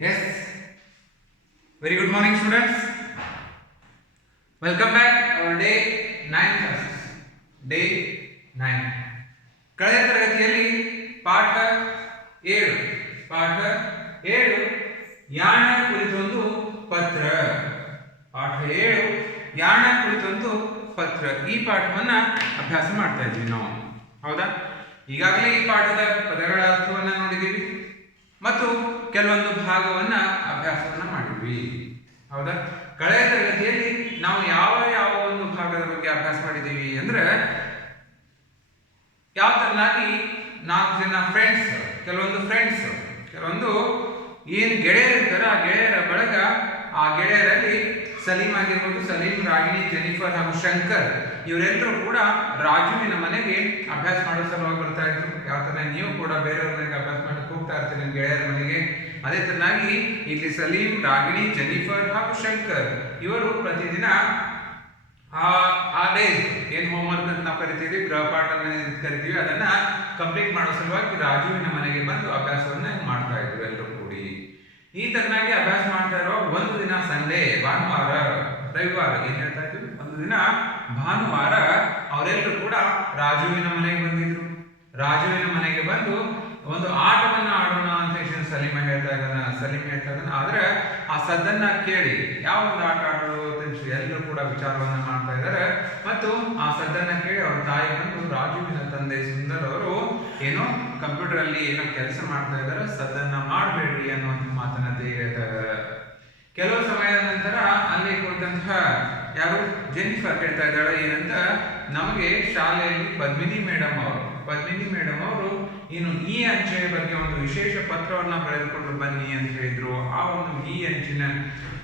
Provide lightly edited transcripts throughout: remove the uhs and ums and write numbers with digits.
Yes. Very good morning, students. Welcome back our day 9 classes. Day 9. ಕಳೆದ ತರಗತಿಯಲ್ಲಿ ಪಾಠ 7 ಯಾಣ ಕುರಿತೊಂದು ಪತ್ರ. ಪಾಠ 7 ಯಾಣ ಕುರಿತೊಂದು ಪತ್ರ. ಈ ಪಾಠವನ್ನ ಅಭ್ಯಾಸ ಮಾಡ್ತಾ ಇದ್ವಿ ನಾವು. ಹೌದಾ? ಈಗಾಗಲೇ ಈ ಪಾಠದ ಪದಗಳ ಅರ್ಥವನ್ನ ನೋಡಿದ್ದೀವಿ ಮತ್ತು ಕೆಲವೊಂದು ಭಾಗವನ್ನ ಅಭ್ಯಾಸವನ್ನ ಮಾಡಿದ್ವಿ. ಹೌದಾ? ಕಳೆದ ತರಗತಿಯಲ್ಲಿ ನಾವು ಯಾವ ಒಂದು ಭಾಗದ ಬಗ್ಗೆ ಅಭ್ಯಾಸ ಮಾಡಿದ್ದೀವಿ ಅಂದ್ರೆ, ಯಾವ ತರನಾಗಿ 4 ಜನ ಫ್ರೆಂಡ್ಸ್, ಕೆಲವೊಂದು ಏನು ಗೆಳೆಯರಿರ್ತಾರೆ, ಆ ಗೆಳೆಯರ ಬಳಗ, ಆ ಗೆಳೆಯರಲ್ಲಿ ಸಲೀಂ ಆಗಿರ್ಬೋದು, ಸಲೀಂ, ರಾಗಿಣಿ, ಜೆನಿಫರ್ ಹಾಗೂ ಶಂಕರ್ ಇವರೆಲ್ಲರೂ ಕೂಡ ರಾಜುವಿನ ಮನೆಗೆ ಅಭ್ಯಾಸ ಮಾಡೋ ಸಲುವಾಗಿ ಬರ್ತಾ ಇದ್ರು. ಯಾವ ತರ ನೀವು ಕೂಡ ಬೇರೆಯವ್ರ ಮನೆಗೆ ಅಭ್ಯಾಸ ಮಾಡಕ್ಕೆ ಹೋಗ್ತಾ ಇರ್ತೀರಿ ನಿಮ್ಮ ಗೆಳೆಯರ ಮನೆಗೆ. ಅದೇ ತರನಾಗಿ ಇಲ್ಲಿ ಸಲೀಂ, ರಾಗಿಣಿ, ಜೆನಿಫರ್ ಹಾಗೂ ಶಂಕರ್ ಇವರು ಪ್ರತಿದಿನ ಆ ಡೇಸ್ ಏನ್ ಹೋಮ್ವರ್ಕ್ ಅಂತ ನಾವು ಕರಿತೀವಿ, ಗೃಹಪಾಠ ಕರಿತೀವಿ, ಅದನ್ನ ಕಂಪ್ಲೀಟ್ ಮಾಡೋ ಸಲುವಾಗಿ ರಾಜುವಿನ ಮನೆಗೆ ಬಂದು ಅಭ್ಯಾಸವನ್ನ ಮಾಡ್ತಾ ಇದ್ರು ಎಲ್ಲರೂ ಕೂಡಿ. ಈ ತರನಾಗಿ ಅಭ್ಯಾಸ ಮಾಡ್ತಾ ಇರೋ ಒಂದು ದಿನ ಸಂಡೇ, ಭಾನುವಾರ, ರವಿವಾರ ಏನ್ ಹೇಳ್ತಾ ಇದ್ವಿ, ಒಂದು ದಿನ ಭಾನುವಾರ ಅವರೆಲ್ಲರೂ ಕೂಡ ರಾಜುವಿನ ಮನೆಗೆ ಬಂದಿದ್ರು. ರಾಜುವಿನ ಮನೆಗೆ ಬಂದು ಒಂದು ಆಟವನ್ನ ಆಡೋಣ ಅಂತ ಸಲೀಮ ಹೇಳ್ತಾ ಇದ್ದಾನೆ. ಆದ್ರೆ ಆ ಸದ್ದನ್ನ ಕೇಳಿ ಯಾವ ಒಂದು ಆಟ ಆಡೋದು ಎಲ್ಲರೂ ಕೂಡ ವಿಚಾರವನ್ನ ಮಾಡ್ತಾ ಇದ್ದಾರೆ. ಮತ್ತು ಆ ಸದ್ದನ್ನ ಕೇಳಿ ಅವ್ರ ತಾಯಿ ಬಂದು ರಾಜುವಿನ ತಂದೆ ಸುಂದರ್ ಅವರು ಏನೋ ಕಂಪ್ಯೂಟರ್ ಅಲ್ಲಿ ಏನೋ ಕೆಲಸ ಮಾಡ್ತಾ ಇದ್ದಾರೆ, ಸದ್ದನ್ನ ಮಾಡಬೇಡ್ರಿ ಅನ್ನುವಂಥ ಮಾತನ್ನ ಹೇಳ್ತಾ ಇದ್ದಾರೆ. ಕೆಲವು ಸಮಯದ ನಂತರ ಅಲ್ಲಿ ಕುಳಿತಂತಹ ಯಾರು ಜೆನಿಫರ್ ಹೇಳ್ತಾ ಇದ್ದಾಳೆ ಏನಂತ, ನಮಗೆ ಶಾಲೆಯಲ್ಲಿ ಪದ್ಮಿನಿ ಮೇಡಮ್ ಅವರು ಇನ್ನು ಈ ಅಂಚೆಯ ಬಗ್ಗೆ ಒಂದು ವಿಶೇಷ ಪತ್ರವನ್ನ ಬರೆದುಕೊಂಡು ಬನ್ನಿ ಅಂತ ಹೇಳಿದ್ರು. ಆ ಒಂದು ಈ ಅಂಚಿನ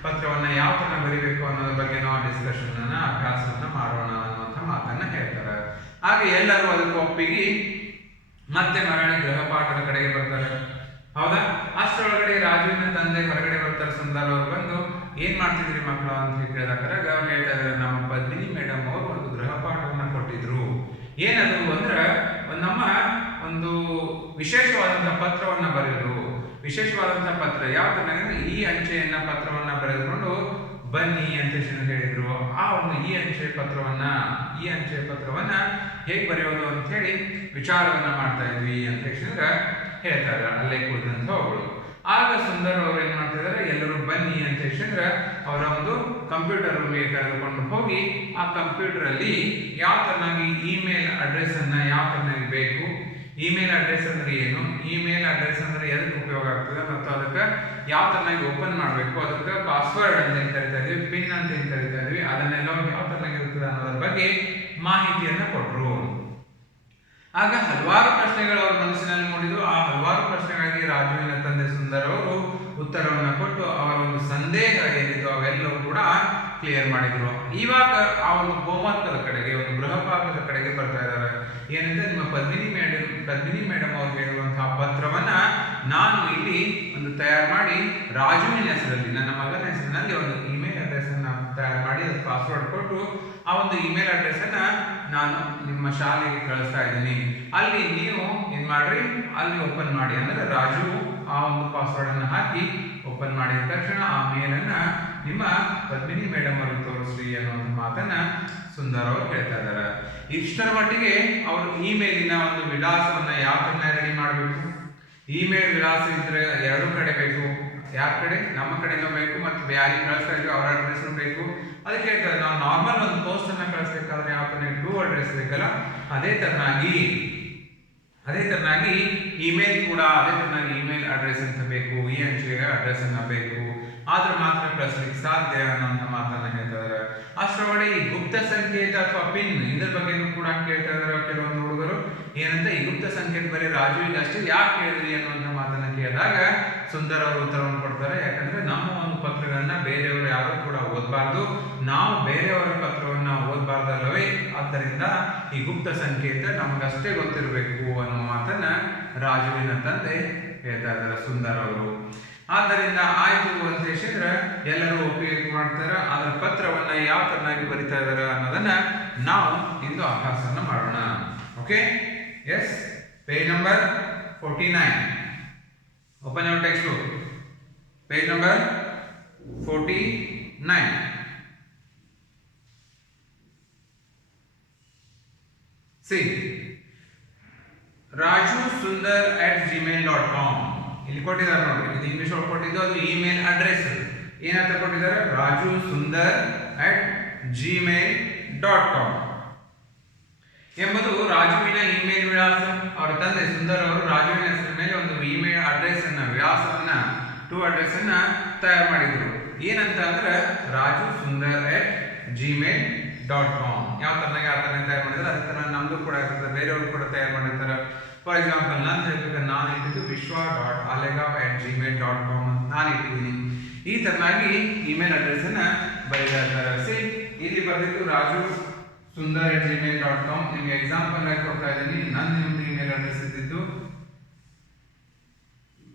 ಪತ್ರವನ್ನ ಯಾವ ತರ ಬರೀಬೇಕು ಅನ್ನೋದ್ರ ಬಗ್ಗೆ ನಾವು ಡಿಸ್ಕಷನ್ ಅನ್ನ, ಅಭ್ಯಾಸವನ್ನ ಮಾಡೋಣ ಅನ್ನುವಂಥ ಮಾತನ್ನ ಹೇಳ್ತಾರೆ. ಹಾಗೆ ಎಲ್ಲರೂ ಅದಕ್ಕೆ ಒಪ್ಪಿಗೆ ಮತ್ತೆ ಮರಳಿ ಗೃಹಪಾಠದ ಕಡೆಗೆ ಬರ್ತಾರೆ. ಹೌದಾ? ಅಷ್ಟರೊಳಗಡೆ ರಾಜುವಿನ ತಂದೆ ಹೊರಗಡೆ ಬರ್ತಾರೆ. ಸುಂದರ್ ಅವರು ಬಂದು ಏನ್ ಮಾಡ್ತಿದ್ರಿ ಮಕ್ಕಳು ಅಂತ ಕೇಳಿದಾಗ ಅವ್ರು ಹೇಳ್ತಾ ಇದ್ದಾರೆ, ನಮ್ಮ ಪದ್ಮಿನಿ ಮೇಡಮ್ ಅವರು ಒಂದು ಗೃಹಪಾಠವನ್ನ ಕೊಟ್ಟಿದ್ರು. ಏನದು ಅಂದ್ರೆ, ನಮ್ಮ ಒಂದು ವಿಶೇಷವಾದಂತಹ ಪತ್ರವನ್ನ ಬರೆದ್ರು. ವಿಶೇಷವಾದಂತಹ ಪತ್ರ ಯಾವ ತರ ಅಂದ್ರೆ, ಈ ಅಂಚೆಯನ್ನ ಪತ್ರವನ್ನ ಬರೆದುಕೊಂಡು ಬನ್ನಿ ಅಂತ ಹೇಳಿದ್ರು. ಆ ಒಂದು ಈ ಅಂಚೆ ಪತ್ರವನ್ನ ಹೇಗೆ ಬರೆಯೋದು ಅಂತ ಹೇಳಿ ವಿಚಾರವನ್ನ ಮಾಡ್ತಾ ಇದ್ವಿ ಅಂತ ಹೇಳ್ತಾರೆ ಅಲ್ಲೇ ಕೂಡಿದಂತ ಅವಳು. ಆಗ ಸುಂದರ್ ಅವರು ಏನ್ ಮಾಡ್ತಿದ್ದಾರೆ, ಎಲ್ಲರೂ ಬನ್ನಿ ಅಂತ ಅವರ ಒಂದು ಕಂಪ್ಯೂಟರ್ ರೂಮಿಗೆ ಕರೆದುಕೊಂಡು ಹೋಗಿ ಆ ಕಂಪ್ಯೂಟರ್ ಅಲ್ಲಿ ಯಾವ ತರನಾಗಿ ಇಮೇಲ್ ಅಡ್ರೆಸ್ ಅನ್ನ ಯಾವ ತರನಾಗಿ ಬೇಕು, ಇಮೇಲ್ ಅಡ್ರೆಸ್ ಅಂದ್ರೆ ಏನು, ಇಮೇಲ್ ಅಡ್ರೆಸ್ ಅಂದ್ರೆ ಎದಕ್ಕೆ ಉಪಯೋಗ ಆಗ್ತದೆ, ಮತ್ತು ಅದಕ್ಕೆ ಯಾವ ತರನಾಗಿ ಓಪನ್ ಮಾಡಬೇಕು, ಅದಕ್ಕೆ ಪಾಸ್ವರ್ಡ್ ಅಂತ ಏನ್ ಕರಿತಾ ಇದೀವಿ, ಪಿನ್ ಅಂತ ಏನ್ ಕರಿತಾ ಇದೀವಿ, ಅದನ್ನೆಲ್ಲ ಯಾವ ತರನಾಗಿ ಇರ್ತದೆ ಅನ್ನೋದ್ರ ಬಗ್ಗೆ ಮಾಹಿತಿಯನ್ನ ಕೊಟ್ರು. ಆಗ ಹಲವಾರು ಪ್ರಶ್ನೆಗಳು ಅವ್ರ ಮನಸ್ಸಿನಲ್ಲಿ ಮೂಡಿದ್ರು. ಆ ಹಲವಾರು ಪ್ರಶ್ನೆಗಳಿಗೆ ರಾಜುವಿನ ತಂದೆ ಸುಂದರ್ ಅವರು ಉತ್ತರವನ್ನ ಕೊಟ್ಟು ಅವರ ಒಂದು ಸಂದೇಹ ಏನಿತ್ತು ಅವೆಲ್ಲವೂ ಕೂಡ ಕ್ಲಿಯರ್ ಮಾಡಿದ್ರು. ಇವಾಗ ಆ ಒಂದು ಹೋಮ್ವರ್ಕ್ ಕಡೆಗೆ, ಒಂದು ಗೃಹಪಾಠದ ಕಡೆಗೆ ಬರ್ತಾ ಇದ್ದಾರೆ. ಏನಂದ್ರೆ, ನಿಮ್ಮ ಪದ್ಮಿನಿ ಮೇಡಮ್ ಅವ್ರು ಹೇಳುವಂತಹ ಪತ್ರವನ್ನ ನಾನು ಇಲ್ಲಿ ಒಂದು ತಯಾರು ಮಾಡಿ ರಾಜುವಿನ ಹೆಸರಲ್ಲಿ, ನನ್ನ ಮಗನ ಹೆಸರಿನಲ್ಲಿ ಒಂದು ಇಮೇಲ್ ಅಡ್ರೆಸ್ ಅನ್ನ ತಯಾರು ಮಾಡಿ ಅದಕ್ಕೆ ಪಾಸ್ವರ್ಡ್ ಕೊಟ್ಟು ಆ ಒಂದು ಇಮೇಲ್ ಅಡ್ರೆಸ್ ಅನ್ನ ನಾನು ನಿಮ್ಮ ಶಾಲೆಗೆ ಕಳಿಸ್ತಾ ಇದ್ದೀನಿ. ಅಲ್ಲಿ ನೀವು ಏನ್ ಮಾಡ್ರಿ, ಅಲ್ಲಿ ಓಪನ್ ಮಾಡಿ ಅಂದ್ರೆ ರಾಜು ಆ ಒಂದು ಪಾಸ್ವರ್ಡ್ ಅನ್ನ ಹಾಕಿ ಓಪನ್ ಮಾಡಿದ ತಕ್ಷಣ ಆ ಮೇಲ್ ಅನ್ನ ನಿಮ್ಮ ಪದ್ಮಿನಿ ಮೇಡಮ್ ಅವ್ರಿಗೆ ತೋರಿಸ್ರಿ ಅನ್ನೋ ಮಾತನ್ನ ಸುಂದರ್ ಅವರು ಹೇಳ್ತಾ ಇದ್ದಾರೆ. ಇಷ್ಟರ ಮಟ್ಟಿಗೆ ಅವರು ಇಮೇಲಿನ ಒಂದು ವಿಳಾಸವನ್ನ ಯಾವ ತರ ರೆಡಿ ಮಾಡಬೇಕು, ಇಮೇಲ್ ವಿಳಾಸ ಇದ್ರೆ ಎರಡೂ ಕಡೆ ಬೇಕು, ಯಾರ ಕಡೆ, ನಮ್ಮ ಕಡೆನೂ ಬೇಕು ಮತ್ತು ಯಾರಿಗೆ ಕಳಿಸ್ತಾ ಇದ್ವಿ ಅವರ ಅಡ್ರೆಸ್ ಬೇಕು. ಅದಕ್ಕೆ ಹೇಳ್ತಾರೆ, ನಾವು ನಾರ್ಮಲ್ ಒಂದು ಪೋಸ್ಟ್ ಅನ್ನ ಕಳಿಸ್ಬೇಕಾದ್ರೆ ಯಾವ ತರ ಟೂ ಅಡ್ರೆಸ್ ಬೇಕಲ್ಲ, ಅದೇ ತರನಾಗಿ ಇಮೇಲ್ ಕೂಡ ಅದೇ ತರನಾಗಿ ಇಮೇಲ್ ಅಡ್ರೆಸ್ ಅಂತ ಬೇಕು, ಈ ಅಂಚೆಯ ಅಡ್ರೆಸ್ ಅನ್ನ ಬೇಕು, ಆದ್ರೆ ಮಾತ್ರ ಕಳಿಸ್ಲಿಕ್ಕೆ ಸಾಧ್ಯ ಅನ್ನೋಂಥ ಮಾತನ್ನ ಹೇಳ್ತಾ ಇದಾರೆ. ಅಷ್ಟರೊಳಗಡೆ ಈ ಗುಪ್ತ ಸಂಕೇತ ಅಥವಾ ಪಿನ್ ಇದ್ರ ಬಗ್ಗೆನೂ ಕೂಡ ಕೇಳ್ತಾ ಇದಾರೆ ಕೆಲವೊಂದು ಹುಡುಗರು. ಏನಂತ, ಈ ಗುಪ್ತ ಸಂಕೇತ ಬರೀ ರಾಜುವಿಗೆ ಅಷ್ಟೇ ಯಾಕೆ ಹೇಳಿದ್ರಿ ಅನ್ನುವಂಥ ಮಾತನ್ನ ಕೇಳಿದಾಗ ಸುಂದರ್ ಅವರು ಉತ್ತರವನ್ನು ಕೊಡ್ತಾರೆ. ಯಾಕಂದ್ರೆ ನಮ್ಮ ಒಂದು ಪತ್ರಗಳನ್ನ ಬೇರೆಯವರು ಯಾರು ಕೂಡ ಓದಬಾರ್ದು, ನಾವು ಬೇರೆಯವರ ಪತ್ರವನ್ನ ಓದಬಾರ್ದಲ್ಲವೇ, ಆದ್ದರಿಂದ ಈ ಗುಪ್ತ ಸಂಕೇತ ನಮಗಷ್ಟೇ ಗೊತ್ತಿರಬೇಕು ಅನ್ನೋ ಮಾತನ್ನ ರಾಜುವಿನ ತಂದೆ ಹೇಳ್ತಾ ಇದ್ದಾರೆ ಸುಂದರ್ ಅವರು. ಆದ್ದರಿಂದ ಆಯ್ತು ಅಂತ ಹೇಳಿದ್ರೆ ಎಲ್ಲರೂ ಒಪ್ಪಿಗೆ ಮಾಡ್ತಾರೆ. ಅದರ ಪತ್ರವನ್ನ ಯಾವ ತರನಾಗಿ ಬರಿತಾ ಇದಾರೆ ಅನ್ನೋದನ್ನ ನಾವು ಇಂದು ಅಭ್ಯಾಸವನ್ನ ಮಾಡೋಣ. Okay, yes, page number 49. Open your textbook. Page number 49. See, rajusundar@gmail.com ಇಲ್ಲಿ ಕೊಟ್ಟಿದ್ದಾರೆ ನೋಡಿ. ಇದು ಇಂಗ್ಲಿಷ್ ಒಳಗೆ ಕೊಟ್ಟಿದ್ದು, ಅದು ಇಮೇಲ್ ಅಡ್ರೆಸ್ ಏನಂತ ಕೊಟ್ಟಿದ್ದಾರೆ, rajusundar@gmail.com ಎಂಬುದು ರಾಜುವಿನ ಇಮೇಲ್ ವಿಳಾಸ. ಅವರ ತಂದೆ ಸುಂದರ್ ಅವರು ರಾಜುವಿನ ಹೆಸರಿನ ಮೇಲೆ ಒಂದು ಇಮೇಲ್ ಅಡ್ರೆಸ್ ಅನ್ನ, ವಿಳಾಸವನ್ನ, ಟು ಅಡ್ರೆಸ್ ಅನ್ನ ತಯಾರು ಮಾಡಿದ್ರು. ಏನಂತ ಅಂದ್ರೆ rajusundar@gmail.com. ಯಾವ ತರನಾಗಿ ಆ ತರ ತಯಾರು ಮಾಡಿದ್ರೆ ಅದೇ ತರ ನಮ್ದು ಕೂಡ ಇರ್ತದೆ, ಬೇರೆಯವರು ಕೂಡ ತಯಾರು ಮಾಡಿರ್ತಾರೆ. ಫಾರ್ ಎಕ್ಸಾಂಪಲ್ ನಾನು ಹೇಳ್ಬೇಕು, ನಾನು ಇಟ್ಟಿದ್ದು vishwa.alegav@gmail.com ಅಂತ ನಾನು ಇಟ್ಟಿದ್ದೀನಿ. ಈ ತರನಾಗಿ ಇಮೇಲ್ ಅಡ್ರೆಸ್ ಅನ್ನ ಬರೀತಾ ಇದ್ದಾರೆ. ಇಲ್ಲಿ ಬರೆದಿತ್ತು rajusundar@gmail.com. ನಿಮಗೆ ಎಕ್ಸಾಂಪಲ್ ಆಗಿ ಕೊಡ್ತಾ ಇದ್ದೀನಿ. ನಿಮ್ದು ಇಮೇಲ್ ಅಡ್ರೆಸ್ ಇದ್ದಿದ್ದು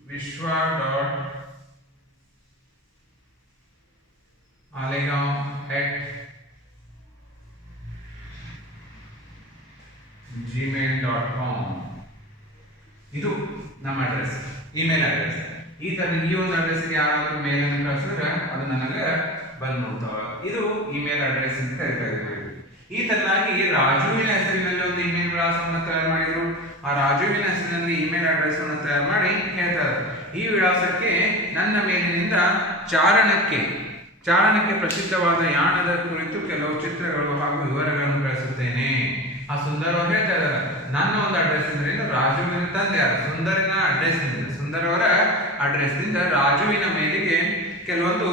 vishwa.alegav@gmail.com. ಇದು ನಮ್ಮ ಅಡ್ರೆಸ್, ಇಮೇಲ್ ಅಡ್ರೆಸ್. ಈ ಒಂದು ಅಡ್ರೆಸ್ಗೆ ಯಾರಾದ್ರೂ ಮೇಲ್ ಅನ್ನು ಕಳಿಸಿದ್ರೆ ಅದು ನನಗೆ ಬಂದು ನೋಡ್ತಾವ. ಇದು ಇಮೇಲ್ ಅಡ್ರೆಸ್ ಅಂತ ಹೇಳ್ತಾ ಇದ್ದೀವಿ. ಈ ತರನಾಗಿ ರಾಜುವಿನ ಹೆಸರಿನಲ್ಲಿ ಒಂದು ಇಮೇಲ್ ವಿಳಾಸವನ್ನು ತಯಾರು ಮಾಡಿದ್ರು. ಆ ರಾಜುವಿನ ಹೆಸರಿನಲ್ಲಿ ಇಮೇಲ್ ಅಡ್ರೆಸ್ ಅನ್ನು ತಯಾರು ಮಾಡಿ ಹೇಳ್ತಾರೆ, ಈ ವಿಳಾಸಕ್ಕೆ ನನ್ನ ಮೇಲಿನಿಂದ ಚಾರಣಕ್ಕೆ ಪ್ರಸಿದ್ಧವಾದ ಯಾಣದ ಕುರಿತು ಕೆಲವು ಚಿತ್ರಗಳು ಹಾಗೂ ವಿವರಗಳನ್ನು ಕಳಿಸುತ್ತೇನೆ. ಆ ಸುಂದರ್ ಅವರು ಹೇಳ್ತಾ ಇದ್ದಾರೆ, ನನ್ನ ಒಂದು ಅಡ್ರೆಸ್ ಅಂದ್ರೆ ರಾಜುವಿನ ತಂದೆ ಸುಂದರಿನ ಅಡ್ರೆಸ್, ಸುಂದರ್ ಅವರ ಅಡ್ರೆಸ್ ನಿಂದ ರಾಜುವಿನ ಮೇಲಿಗೆ ಕೆಲವೊಂದು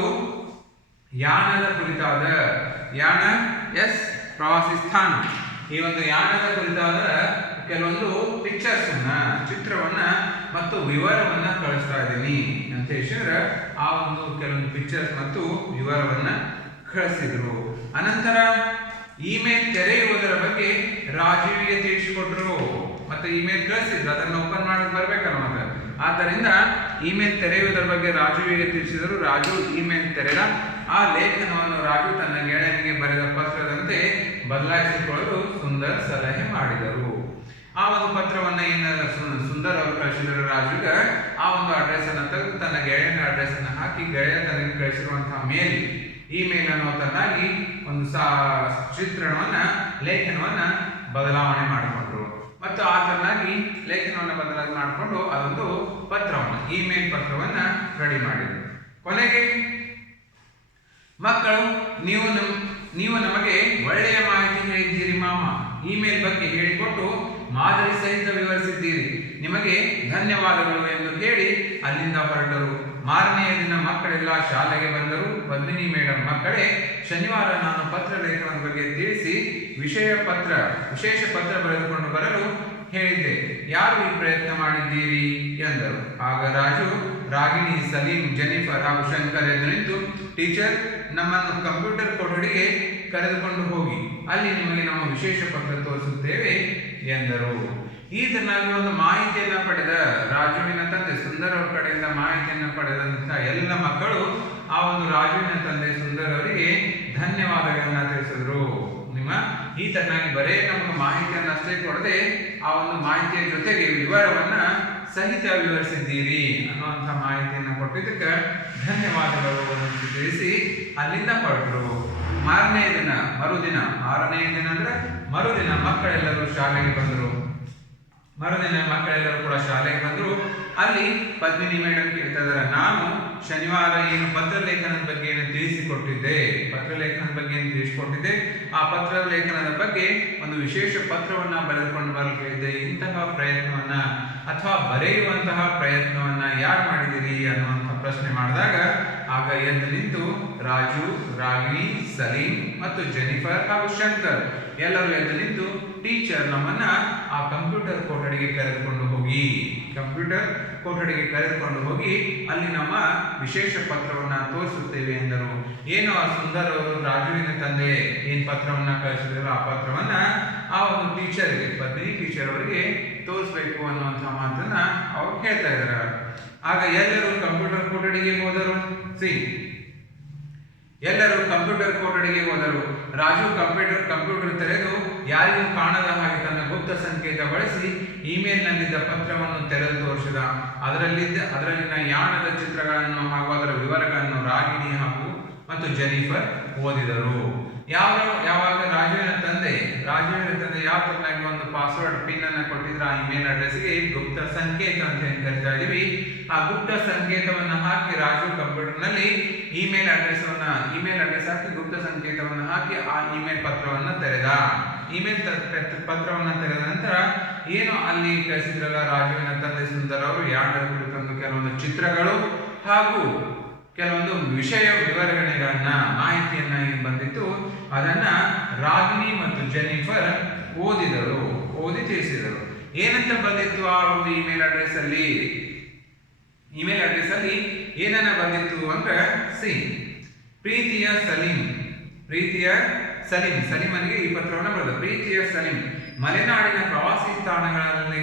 ಯಾಣದ ಕುರಿತಾದ, ಯಾಣ ಎಸ್ ಪ್ರವಾಸಿ ಸ್ಥಾನ, ಈ ಒಂದು ಯಾಣದ ಕುರಿತಾದ ಕೆಲವೊಂದು ಪಿಕ್ಚರ್ಸ್ ಅನ್ನ, ಚಿತ್ರವನ್ನ ಮತ್ತು ವಿವರವನ್ನ ಕಳಿಸ್ತಾ ಇದ್ದೀನಿ ಅಂತ ಹೇಳಿದ್ರೆ ಆ ಒಂದು ಕೆಲವೊಂದು ಪಿಕ್ಚರ್ಸ್ ಮತ್ತು ವಿವರವನ್ನ ಕಳಿಸಿದ್ರು. ಅನಂತರ ಇಮೇಲ್ ತೆರೆಯುವುದರ ಬಗ್ಗೆ ರಾಜುವಿಗೆ ತಿಳಿಸಿಕೊಟ್ರು. ಮತ್ತೆ ಇಮೇಲ್ ಕಳಿಸಿದ್ರು, ಅದನ್ನು ಓಪನ್ ಮಾಡಕ್ಕೆ ಬರ್ಬೇಕಲ್ಲ ಮತ್ತೆ. ಆದ್ದರಿಂದ ಇಮೇಲ್ ತೆರೆಯುವುದರ ಬಗ್ಗೆ ರಾಜುವಿಗೆ ತಿಳಿಸಿದರು. ರಾಜು ಇಮೇಲ್ ತೆರೆದ. ಆ ಲೇಖನವನ್ನು ರಾಜು ತನ್ನ ಗೆಳೆಯನಿಗೆ ಬರೆದ ಪತ್ರದಂತೆ ಬದಲಾಯಿಸಿಕೊಳ್ಳಲು ಸುಂದರ್ ಸಲಹೆ ಮಾಡಿದರು. ಆ ಒಂದು ಪತ್ರವನ್ನ ಸುಂದರ್ ಅವರು ಕಳಿಸಿದರು ರಾಜುಗೆ. ಆ ಒಂದು ಅಡ್ರೆಸ್ ಅನ್ನು ತೆಗೆದು ತನ್ನ ಗೆಳೆಯನ ಅಡ್ರೆಸ್ ಅನ್ನು ಹಾಕಿ ಗೆಳೆಯ ತನಗೆ ಕಳಿಸಿರುವಂತಹ ಇಮೇಲ್ ಅನ್ನೋ ತನ್ನಾಗಿ ಒಂದು ಲೇಖನವನ್ನ ಬದಲಾವಣೆ ಮಾಡಿಕೊಂಡ್ರು. ಮತ್ತು ಆ ತರನಾಗಿ ಲೇಖನವನ್ನ ಬದಲಾವಣೆ ಮಾಡಿಕೊಂಡು ಅದೊಂದು ಇಮೇಲ್ ಪತ್ರವನ್ನ ರೆಡಿ ಮಾಡಿದ್ರು. ಕೊನೆಗೆ, ಮಕ್ಕಳು, ನೀವು ನಮಗೆ ಒಳ್ಳೆಯ ಮಾಹಿತಿ ಹೇಳಿದ್ದೀರಿ ಮಾಮ. ಇಮೇಲ್ ಬಗ್ಗೆ ಹೇಳಿಕೊಟ್ಟು ಮಾದರಿ ಸಹಿತ ವಿವರಿಸಿದ್ದೀರಿ. ನಿಮಗೆ ಧನ್ಯವಾದಗಳು ಎಂದು ಹೇಳಿ ಅಲ್ಲಿಂದ ಹೊರಟರು. ಮಾರನೆಯ ದಿನ ಮಕ್ಕಳೆಲ್ಲ ಶಾಲೆಗೆ ಬಂದರು. ಪದ್ಮಿನಿ ಮೇಡಮ್, ಮಕ್ಕಳೇ, ಶನಿವಾರ ನಾನು ಪತ್ರ ಲೇಖನದ ಬಗ್ಗೆ ತಿಳಿಸಿ ವಿಶೇಷ ಪತ್ರ ಬರೆದುಕೊಂಡು ಬರಲು ಹೇಳಿದ್ದೆ. ಯಾರು ಈ ಪ್ರಯತ್ನ ಮಾಡಿದ್ದೀರಿ ಎಂದರು. ಆಗ ರಾಜು, ರಾಗಿಣಿ, ಸಲೀಂ, ಜೆನಿಫರ್ ಹಾಗೂ ಶಂಕರ್ ಎದ್ದು ನಿಂತು, ಟೀಚರ್, ನಮ್ಮನ್ನು ಕಂಪ್ಯೂಟರ್ ಕೊಠಡಿಗೆ ಕರೆದುಕೊಂಡು ಹೋಗಿ ಅಲ್ಲಿ ನಿಮಗೆ ನಮ್ಮ ವಿಶೇಷ ಪತ್ರ ತೋರಿಸುತ್ತೇವೆ ಎಂದರು. ಈ ತರನಾಗಿ ಒಂದು ಮಾಹಿತಿಯನ್ನ ಪಡೆದ ರಾಜುವಿನ ತಂದೆ ಸುಂದರ್ ಅವರ ಕಡೆಯಿಂದ ಮಾಹಿತಿಯನ್ನು ಪಡೆದಂತಹ ಎಲ್ಲ ಮಕ್ಕಳು ಆ ಒಂದು ರಾಜುವಿನ ತಂದೆ ಸುಂದರ್ ಅವರಿಗೆ ಧನ್ಯವಾದಗಳನ್ನ ತಿಳಿಸಿದ್ರು. ಈ ತರನಾಗಿ ಬರೇ ನಮಗೆ ಮಾಹಿತಿಯನ್ನು ಅಷ್ಟೇ ಕೊಡದೆ ಆ ಒಂದು ಮಾಹಿತಿಯ ಜೊತೆಗೆ ವಿವರವನ್ನ ಸಹಿತ ವಿವರಿಸಿದ್ದೀರಿ ಅನ್ನುವಂಥ ಮಾಹಿತಿಯನ್ನು ಕೊಟ್ಟಿದ್ದಕ್ಕೆ ಧನ್ಯವಾದಗಳು ಅಂತ ತಿಳಿಸಿ ಅಲ್ಲಿಂದ ಹೊರಟರು. ಮರುದಿನ 6ನೇ ದಿನ ಅಂದ್ರೆ ಮರುದಿನ ಮಕ್ಕಳೆಲ್ಲರೂ ಶಾಲೆಗೆ ಬಂದರು. ಮಕ್ಕಳೆಲ್ಲರೂ ಕೂಡ ಶಾಲೆಗೆ ಬಂದರು. ಅಲ್ಲಿ ಪದ್ಮಿನಿ ಮೇಡಮ್ ಕೇಳ್ತಾ ಇದ್ದಾರೆ, ನಾನು ಶನಿವಾರ ಏನು ಪತ್ರಲೇಖನದ ಬಗ್ಗೆ ಏನು ತಿಳಿಸಿಕೊಟ್ಟಿದ್ದೆ, ಆ ಪತ್ರಲೇಖನದ ಬಗ್ಗೆ ಒಂದು ವಿಶೇಷ ಪತ್ರವನ್ನ ಬರೆದುಕೊಂಡು ಬರಲು ಹೇಳಿದ್ದೆ. ಇಂತಹ ಪ್ರಯತ್ನವನ್ನ ಅಥವಾ ಬರೆಯುವಂತಹ ಪ್ರಯತ್ನವನ್ನ ಯಾರು ಮಾಡಿದಿರಿ ಅನ್ನುವಂಥ ಪ್ರಶ್ನೆ ಮಾಡಿದಾಗ ಆಗ ಎದ್ದು ನಿಂತು ರಾಜು, ರಾಗಿಣಿ, ಸಲೀಂ ಮತ್ತು ಜೆನಿಫರ್ ಹಾಗೂ ಶಂಕರ್ ಎಲ್ಲರೂ ಎದ್ದು ನಿಂತು, ಟೀಚರ್, ನಮ್ಮನ್ನ ಆ ಕಂಪ್ಯೂಟರ್ ಕೊಠಡಿಗೆ ಕರೆದುಕೊಂಡು ಹೋಗಿ ಅಲ್ಲಿ ನಮ್ಮ ವಿಶೇಷ ಪತ್ರವನ್ನ ತೋರಿಸುತ್ತೇವೆ ಎಂದರು. ಏನು ಆ ಸುಂದರ್ ಅವರು ರಾಜುವಿನ ತಂದೆ ಏನ್ ಪತ್ರವನ್ನ ಕಳಿಸಿದ್ರು ಆ ಪತ್ರವನ್ನ ಆ ಒಂದು ಟೀಚರ್ಗೆ, ಪದ್ಮಿನಿ ಟೀಚರ್ ಅವರಿಗೆ ತೋರಿಸ್ಬೇಕು ಅನ್ನುವಂಥ ಮಾತನ್ನ ಅವ್ರು ಹೇಳ್ತಾ ಇದ್ದಾರೆ. ಆಗ ಎಲ್ಲರೂ ಕಂಪ್ಯೂಟರ್ ಕೊಠಡಿಗೆ ಹೋದರು. ಎಲ್ಲರೂ ಕಂಪ್ಯೂಟರ್ ಕೊಠಡಿಗೆ ಹೋದರು. ರಾಜು ಕಂಪ್ಯೂಟರ್ ತೆರೆದು ಯಾರಿಗೂ ಕಾಣದ ಹಾಗೆ ತನ್ನ ಗುಪ್ತ ಸಂಕೇತ ಬಳಸಿ ಇಮೇಲ್ನಲ್ಲಿದ್ದ ಪತ್ರವನ್ನು ತೆರೆದು ತೋರಿಸಿದ. ಅದರಲ್ಲಿನ ಯಾಣದ ಚಿತ್ರಗಳನ್ನು ಹಾಗೂ ಅದರ ವಿವರಗಳನ್ನು ರಾಗಿಣಿ ಹಾಗೂ ಮತ್ತು ಜೆನಿಫರ್ ಓದಿದರು. ಯಾವಾಗ ರಾಜುವಿನ ತಂದೆ ಯಾವ ತರನಾಗಿ ಒಂದು ಪಾಸ್ವರ್ಡ್ ಪಿನ್ ಅನ್ನು ಕೊಟ್ಟಿದ್ರೆ ಆ ಇಮೇಲ್ ಅಡ್ರೆಸ್ಗೆ ಗುಪ್ತ ಸಂಕೇತ ಅಂತ ಏನ್ ಕರಿತಾ ಇದೀವಿ, ಆ ಗುಪ್ತ ಸಂಕೇತವನ್ನು ಹಾಕಿ ರಾಜು ಕಂಪ್ಯೂಟರ್ ನಲ್ಲಿ ಇಮೇಲ್ ಅಡ್ರೆಸ್ ಹಾಕಿ ಗುಪ್ತ ಸಂಕೇತವನ್ನು ಹಾಕಿ ಆ ಇಮೇಲ್ ಪತ್ರವನ್ನು ತೆರೆದ. ಇಮೇಲ್ ಪತ್ರವನ್ನು ತೆರೆದ ನಂತರ ಏನು ಅಲ್ಲಿ ಕಳಿಸಿದ್ರಲ್ಲ ರಾಜುವಿನ ತಂದೆ ಸುಂದರ್ ಅವರು ಯಾಣದ ಕುರಿತಂದು ಕೆಲವೊಂದು ಚಿತ್ರಗಳು ಹಾಗೂ ಕೆಲವೊಂದು ವಿಷಯ ವಿವರಣೆಗಳನ್ನ ಮಾಹಿತಿಯನ್ನ ಏನು ಬಂದಿತ್ತು ಅದನ್ನ ರಾಗಿಣಿ ಮತ್ತು ಜೆನಿಫರ್ ಓದಿ ತಿಳಿಸಿದರು. ಏನಂತ ಬಂದಿತ್ತು ಆ ಒಂದು ಇಮೇಲ್ ಅಡ್ರೆಸ್ ಅಲ್ಲಿ ಏನನ್ನ ಬಂದಿತ್ತು ಅಂದ್ರೆ ಪ್ರೀತಿಯ ಸಲೀಮನಿಗೆ ಈ ಪತ್ರವನ್ನು ಬರೆದ. ಪ್ರೀತಿಯ ಸಲೀಂ, ಮಲೆನಾಡಿನ ಪ್ರವಾಸಿ ಸ್ಥಾನಗಳಲ್ಲಿ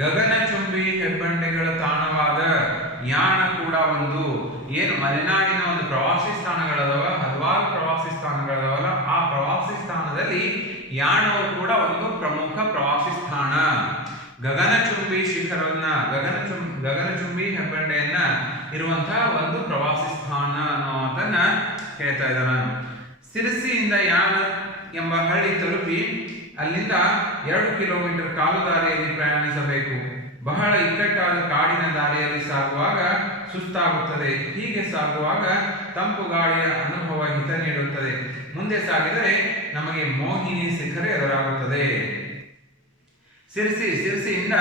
ಗಗನಚುಂಬಿ ಹೆಬ್ಬಂಡೆಗಳ ತಾಣವಾದ ಯಾಣ ಕೂಡ ಒಂದು. ಏನು ಮಲೆನಾಡಿನ ಒಂದು ಪ್ರವಾಸಿ ಸ್ಥಾನಗಳದವ, ಹಲವಾರು ಪ್ರವಾಸಿ ಸ್ಥಾನಗಳದವಲ್ಲ, ಆ ಪ್ರವಾಸಿ ಸ್ಥಾನದಲ್ಲಿ ಯಾಣವು ಕೂಡ ಒಂದು ಪ್ರಮುಖ ಪ್ರವಾಸಿ ಸ್ಥಾನ. ಗಗನಚುಂಬಿ ಗಗನಚುಂಬಿ ಹೆಬ್ಬಂಡೆಯನ್ನ ಇರುವಂತಹ ಒಂದು ಪ್ರವಾಸಿ ಸ್ಥಾನ ಅನ್ನೋದನ್ನ ಹೇಳ್ತಾ ಇದ್ದಾನ. ಸಿರಸಿಯಿಂದ ಯಾಣ ಎಂಬ ಹಳ್ಳಿ ತಲುಪಿ ಅಲ್ಲಿಂದ 2 ಕಿಲೋಮೀಟರ್ ಕಾಲು ದಾರಿಯಲ್ಲಿ ಪ್ರಯಾಣಿಸಬೇಕು. ಬಹಳ ಇಕ್ಕಟ್ಟಾದ ಕಾಡಿನ ದಾರಿಯಲ್ಲಿ ಸಾಗುವಾಗ ಸುಸ್ತಾಗುತ್ತದೆ. ಹೀಗೆ ಸಾಗುವಾಗ ತಂಪು ಗಾಳಿಯ ಅನುಭವ ಹಿತ ನೀಡುತ್ತದೆ. ಮುಂದೆ ಸಾಗಿದರೆ ನಮಗೆ ಮೋಹಿನಿ ಶಿಖರ ಎದುರಾಗುತ್ತದೆ. ಸಿರ್ಸಿಯಿಂದ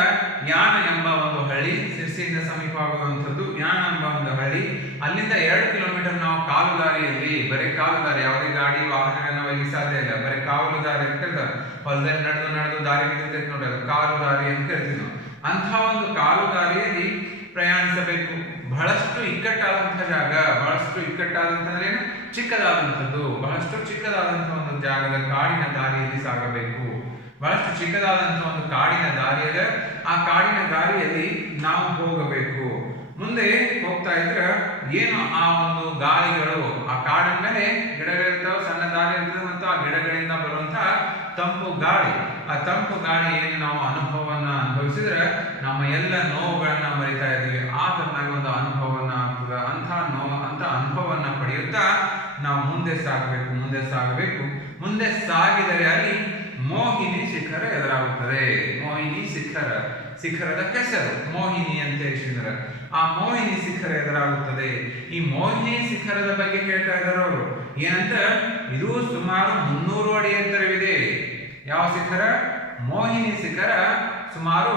ಯಾಣ ಎಂಬ ಒಂದು ಹಳ್ಳಿ, ಸಿರ್ಸಿಯಿಂದ ಸಮೀಪವಾಗುವಂಥದ್ದು ಯಾಣ ಎಂಬ ಒಂದು ಹಳ್ಳಿ. ಅಲ್ಲಿಂದ 2 ಕಿಲೋಮೀಟರ್ ನಾವು ಕಾಲು ದಾರಿಯಲ್ಲಿ, ಬರೀ ಕಾಲು ದಾರಿ, ಯಾವುದೇ ಗಾಡಿ ವಾಹನಗಳನ್ನ ಒಯ್ಯಲಿಕ್ಕೆ ಸಾಧ್ಯ ಇಲ್ಲ, ಬರೀ ಕಾಲು ದಾರಿ ಅಂತ ಕರೀತಾರೆ. ಹೊಲದಲ್ಲಿ ನಡೆದು ದಾರಿ ಬಿದ್ದಿರ್ತೈತೆ ನೋಡಿ, ಅದು ಕಾಲು ದಾರಿ ಅಂತ ಕರಿತೀವಿ ನಾವು. ಅಂತಹ ಒಂದು ಕಾಲು ದಾರಿಯಲ್ಲಿ ಪ್ರಯಾಣಿಸಬೇಕು. ಬಹಳಷ್ಟು ಇಕ್ಕಟ್ಟಾದಂತಹ ಜಾಗ, ಬಹಳಷ್ಟು ಇಕ್ಕಟ್ಟಾದಂತಂದ್ರೆ ಏನು, ಚಿಕ್ಕದಾದಂಥದ್ದು, ಬಹಳಷ್ಟು ಚಿಕ್ಕದಾದಂತಹ ಒಂದು ಜಾಗದ ಕಾಡಿನ ದಾರಿಯಲ್ಲಿ ಸಾಗಬೇಕು. ಬಹಳಷ್ಟು ಚಿಕ್ಕದಾದಂತಹ ಒಂದು ಕಾಡಿನ ದಾರಿಯದ, ಆ ಕಾಡಿನ ದಾರಿಯಲ್ಲಿ ನಾವು ಹೋಗಬೇಕು. ಮುಂದೆ ಹೋಗ್ತಾ ಇದ್ರೆ ಏನು ಆ ಒಂದು ಗಾಳಿಗಳು, ಆ ಕಾಡಿನ ಮೇಲೆ ಗಿಡಗಳಿರ್ತಾವೆ, ಸಣ್ಣ ದಾರಿ ಇರ್ತದೆ, ಮತ್ತು ಆ ಗಿಡಗಳಿಂದ ಬರುವಂತಹ ತಂಪು ಗಾಳಿ, ಆ ತಂಪು ಗಾಳಿ ಏನು ನಾವು ಅನುಭವವನ್ನ ಅನುಭವಿಸಿದ್ರೆ ನಮ್ಮ ಎಲ್ಲ ನೋವುಗಳನ್ನ ಮರಿತಾ ಇದ್ದೀವಿ. ಆ ತರನಾಗಿ ಒಂದು ಅನುಭವವನ್ನ ಆಗ್ತದೆ. ಅಂತ ಅನುಭವವನ್ನ ಪಡೆಯುತ್ತಾ ನಾವು ಮುಂದೆ ಸಾಗಬೇಕು. ಮುಂದೆ ಸಾಗಿದರೆ ಅಲ್ಲಿ ಮೋಹಿನಿ ಶಿಖರ ಎದುರಾಗುತ್ತದೆ. ಮೋಹಿನಿ ಶಿಖರದ ಹೆಸರು ಮೋಹಿನಿ ಅಂತ ಹೇಳಿದ್ರೆ ಆ ಮೋಹಿನಿ ಶಿಖರ ಎದುರಾಗುತ್ತದೆ. ಈ ಮೋಹಿನಿ ಶಿಖರದ ಬಗ್ಗೆ ಹೇಳ್ತಾ ಇದ್ದಾರೆ ಅವರು. ಏನಂತ, ಇದು ಸುಮಾರು 300 ಅಡಿ ಎತ್ತರವಿದೆ. ಯಾವ ಶಿಖರ? ಮೋಹಿನಿ ಶಿಖರ ಸುಮಾರು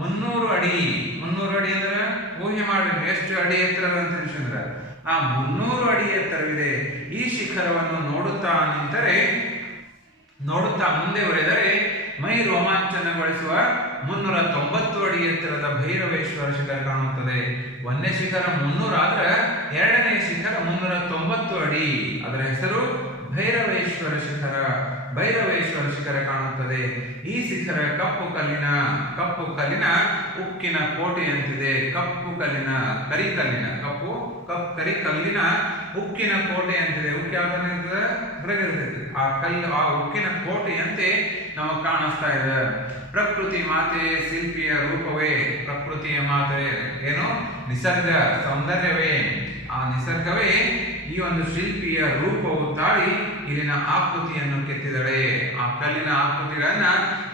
300 ಅಡಿ. 300 ಅಡಿ ಅಂದ್ರೆ ಊಹೆ ಮಾಡಬೇಕು ಎಷ್ಟು ಅಡಿ ಎತ್ತರದ ಅಂತ ಹೇಳಿದ್ರೆ ಆ 300 ಅಡಿ ಎತ್ತರವಿದೆ. ಈ ಶಿಖರವನ್ನು ನೋಡುತ್ತಾ ಮುಂದೆ ಹೊಡೆದರೆ ಮೈ ರೋಮಾಂಚನಗೊಳಿಸುವ 390 ಅಡಿ ಎತ್ತರದ ಭೈರವೇಶ್ವರ ಶಿಖರ ಕಾಣುತ್ತದೆ. ಒಂದನೇ ಶಿಖರ 300 ಆದ್ರೆ ಎರಡನೇ ಶಿಖರ 390 ಅಡಿ. ಅದರ ಹೆಸರು ಭೈರವೇಶ್ವರ ಶಿಖರ ಕಾಣುತ್ತದೆ. ಈ ಶಿಖರ ಕಪ್ಪು ಕಲ್ಲಿನ ಉಕ್ಕಿನ ಕೋಟೆಯಂತಿದೆ. ಕರಿಕಲ್ಲಿನ ಉಕ್ಕಿನ ಕೋಟೆಯಂತಿದೆ. ಉಕ್ಕಿ ಯಾವ್ದಿರ್ತದೆ? ಹೊರಗಿರ್ತೈತಿ. ಆ ಉಕ್ಕಿನ ಕೋಟೆಯಂತೆ ನಮಗೆ ಕಾಣಿಸ್ತಾ ಇದೆ. ಪ್ರಕೃತಿ ಮಾತೆ ಶಿಲ್ಪಿಯ ರೂಪವೇ, ಪ್ರಕೃತಿಯ ಮಾತೆ ಏನು, ನಿಸರ್ಗ ಸೌಂದರ್ಯವೇ, ಆ ನಿಸರ್ಗವೇ ಈ ಒಂದು ಶಿಲ್ಪಿಯ ರೂಪವು ತಾಳಿ ಇಲ್ಲಿನ ಆಕೃತಿಯನ್ನು ಕೆತ್ತಿದಳೆ. ಆ ಕಲ್ಲಿನ ಆಕೃತಿಗಳನ್ನ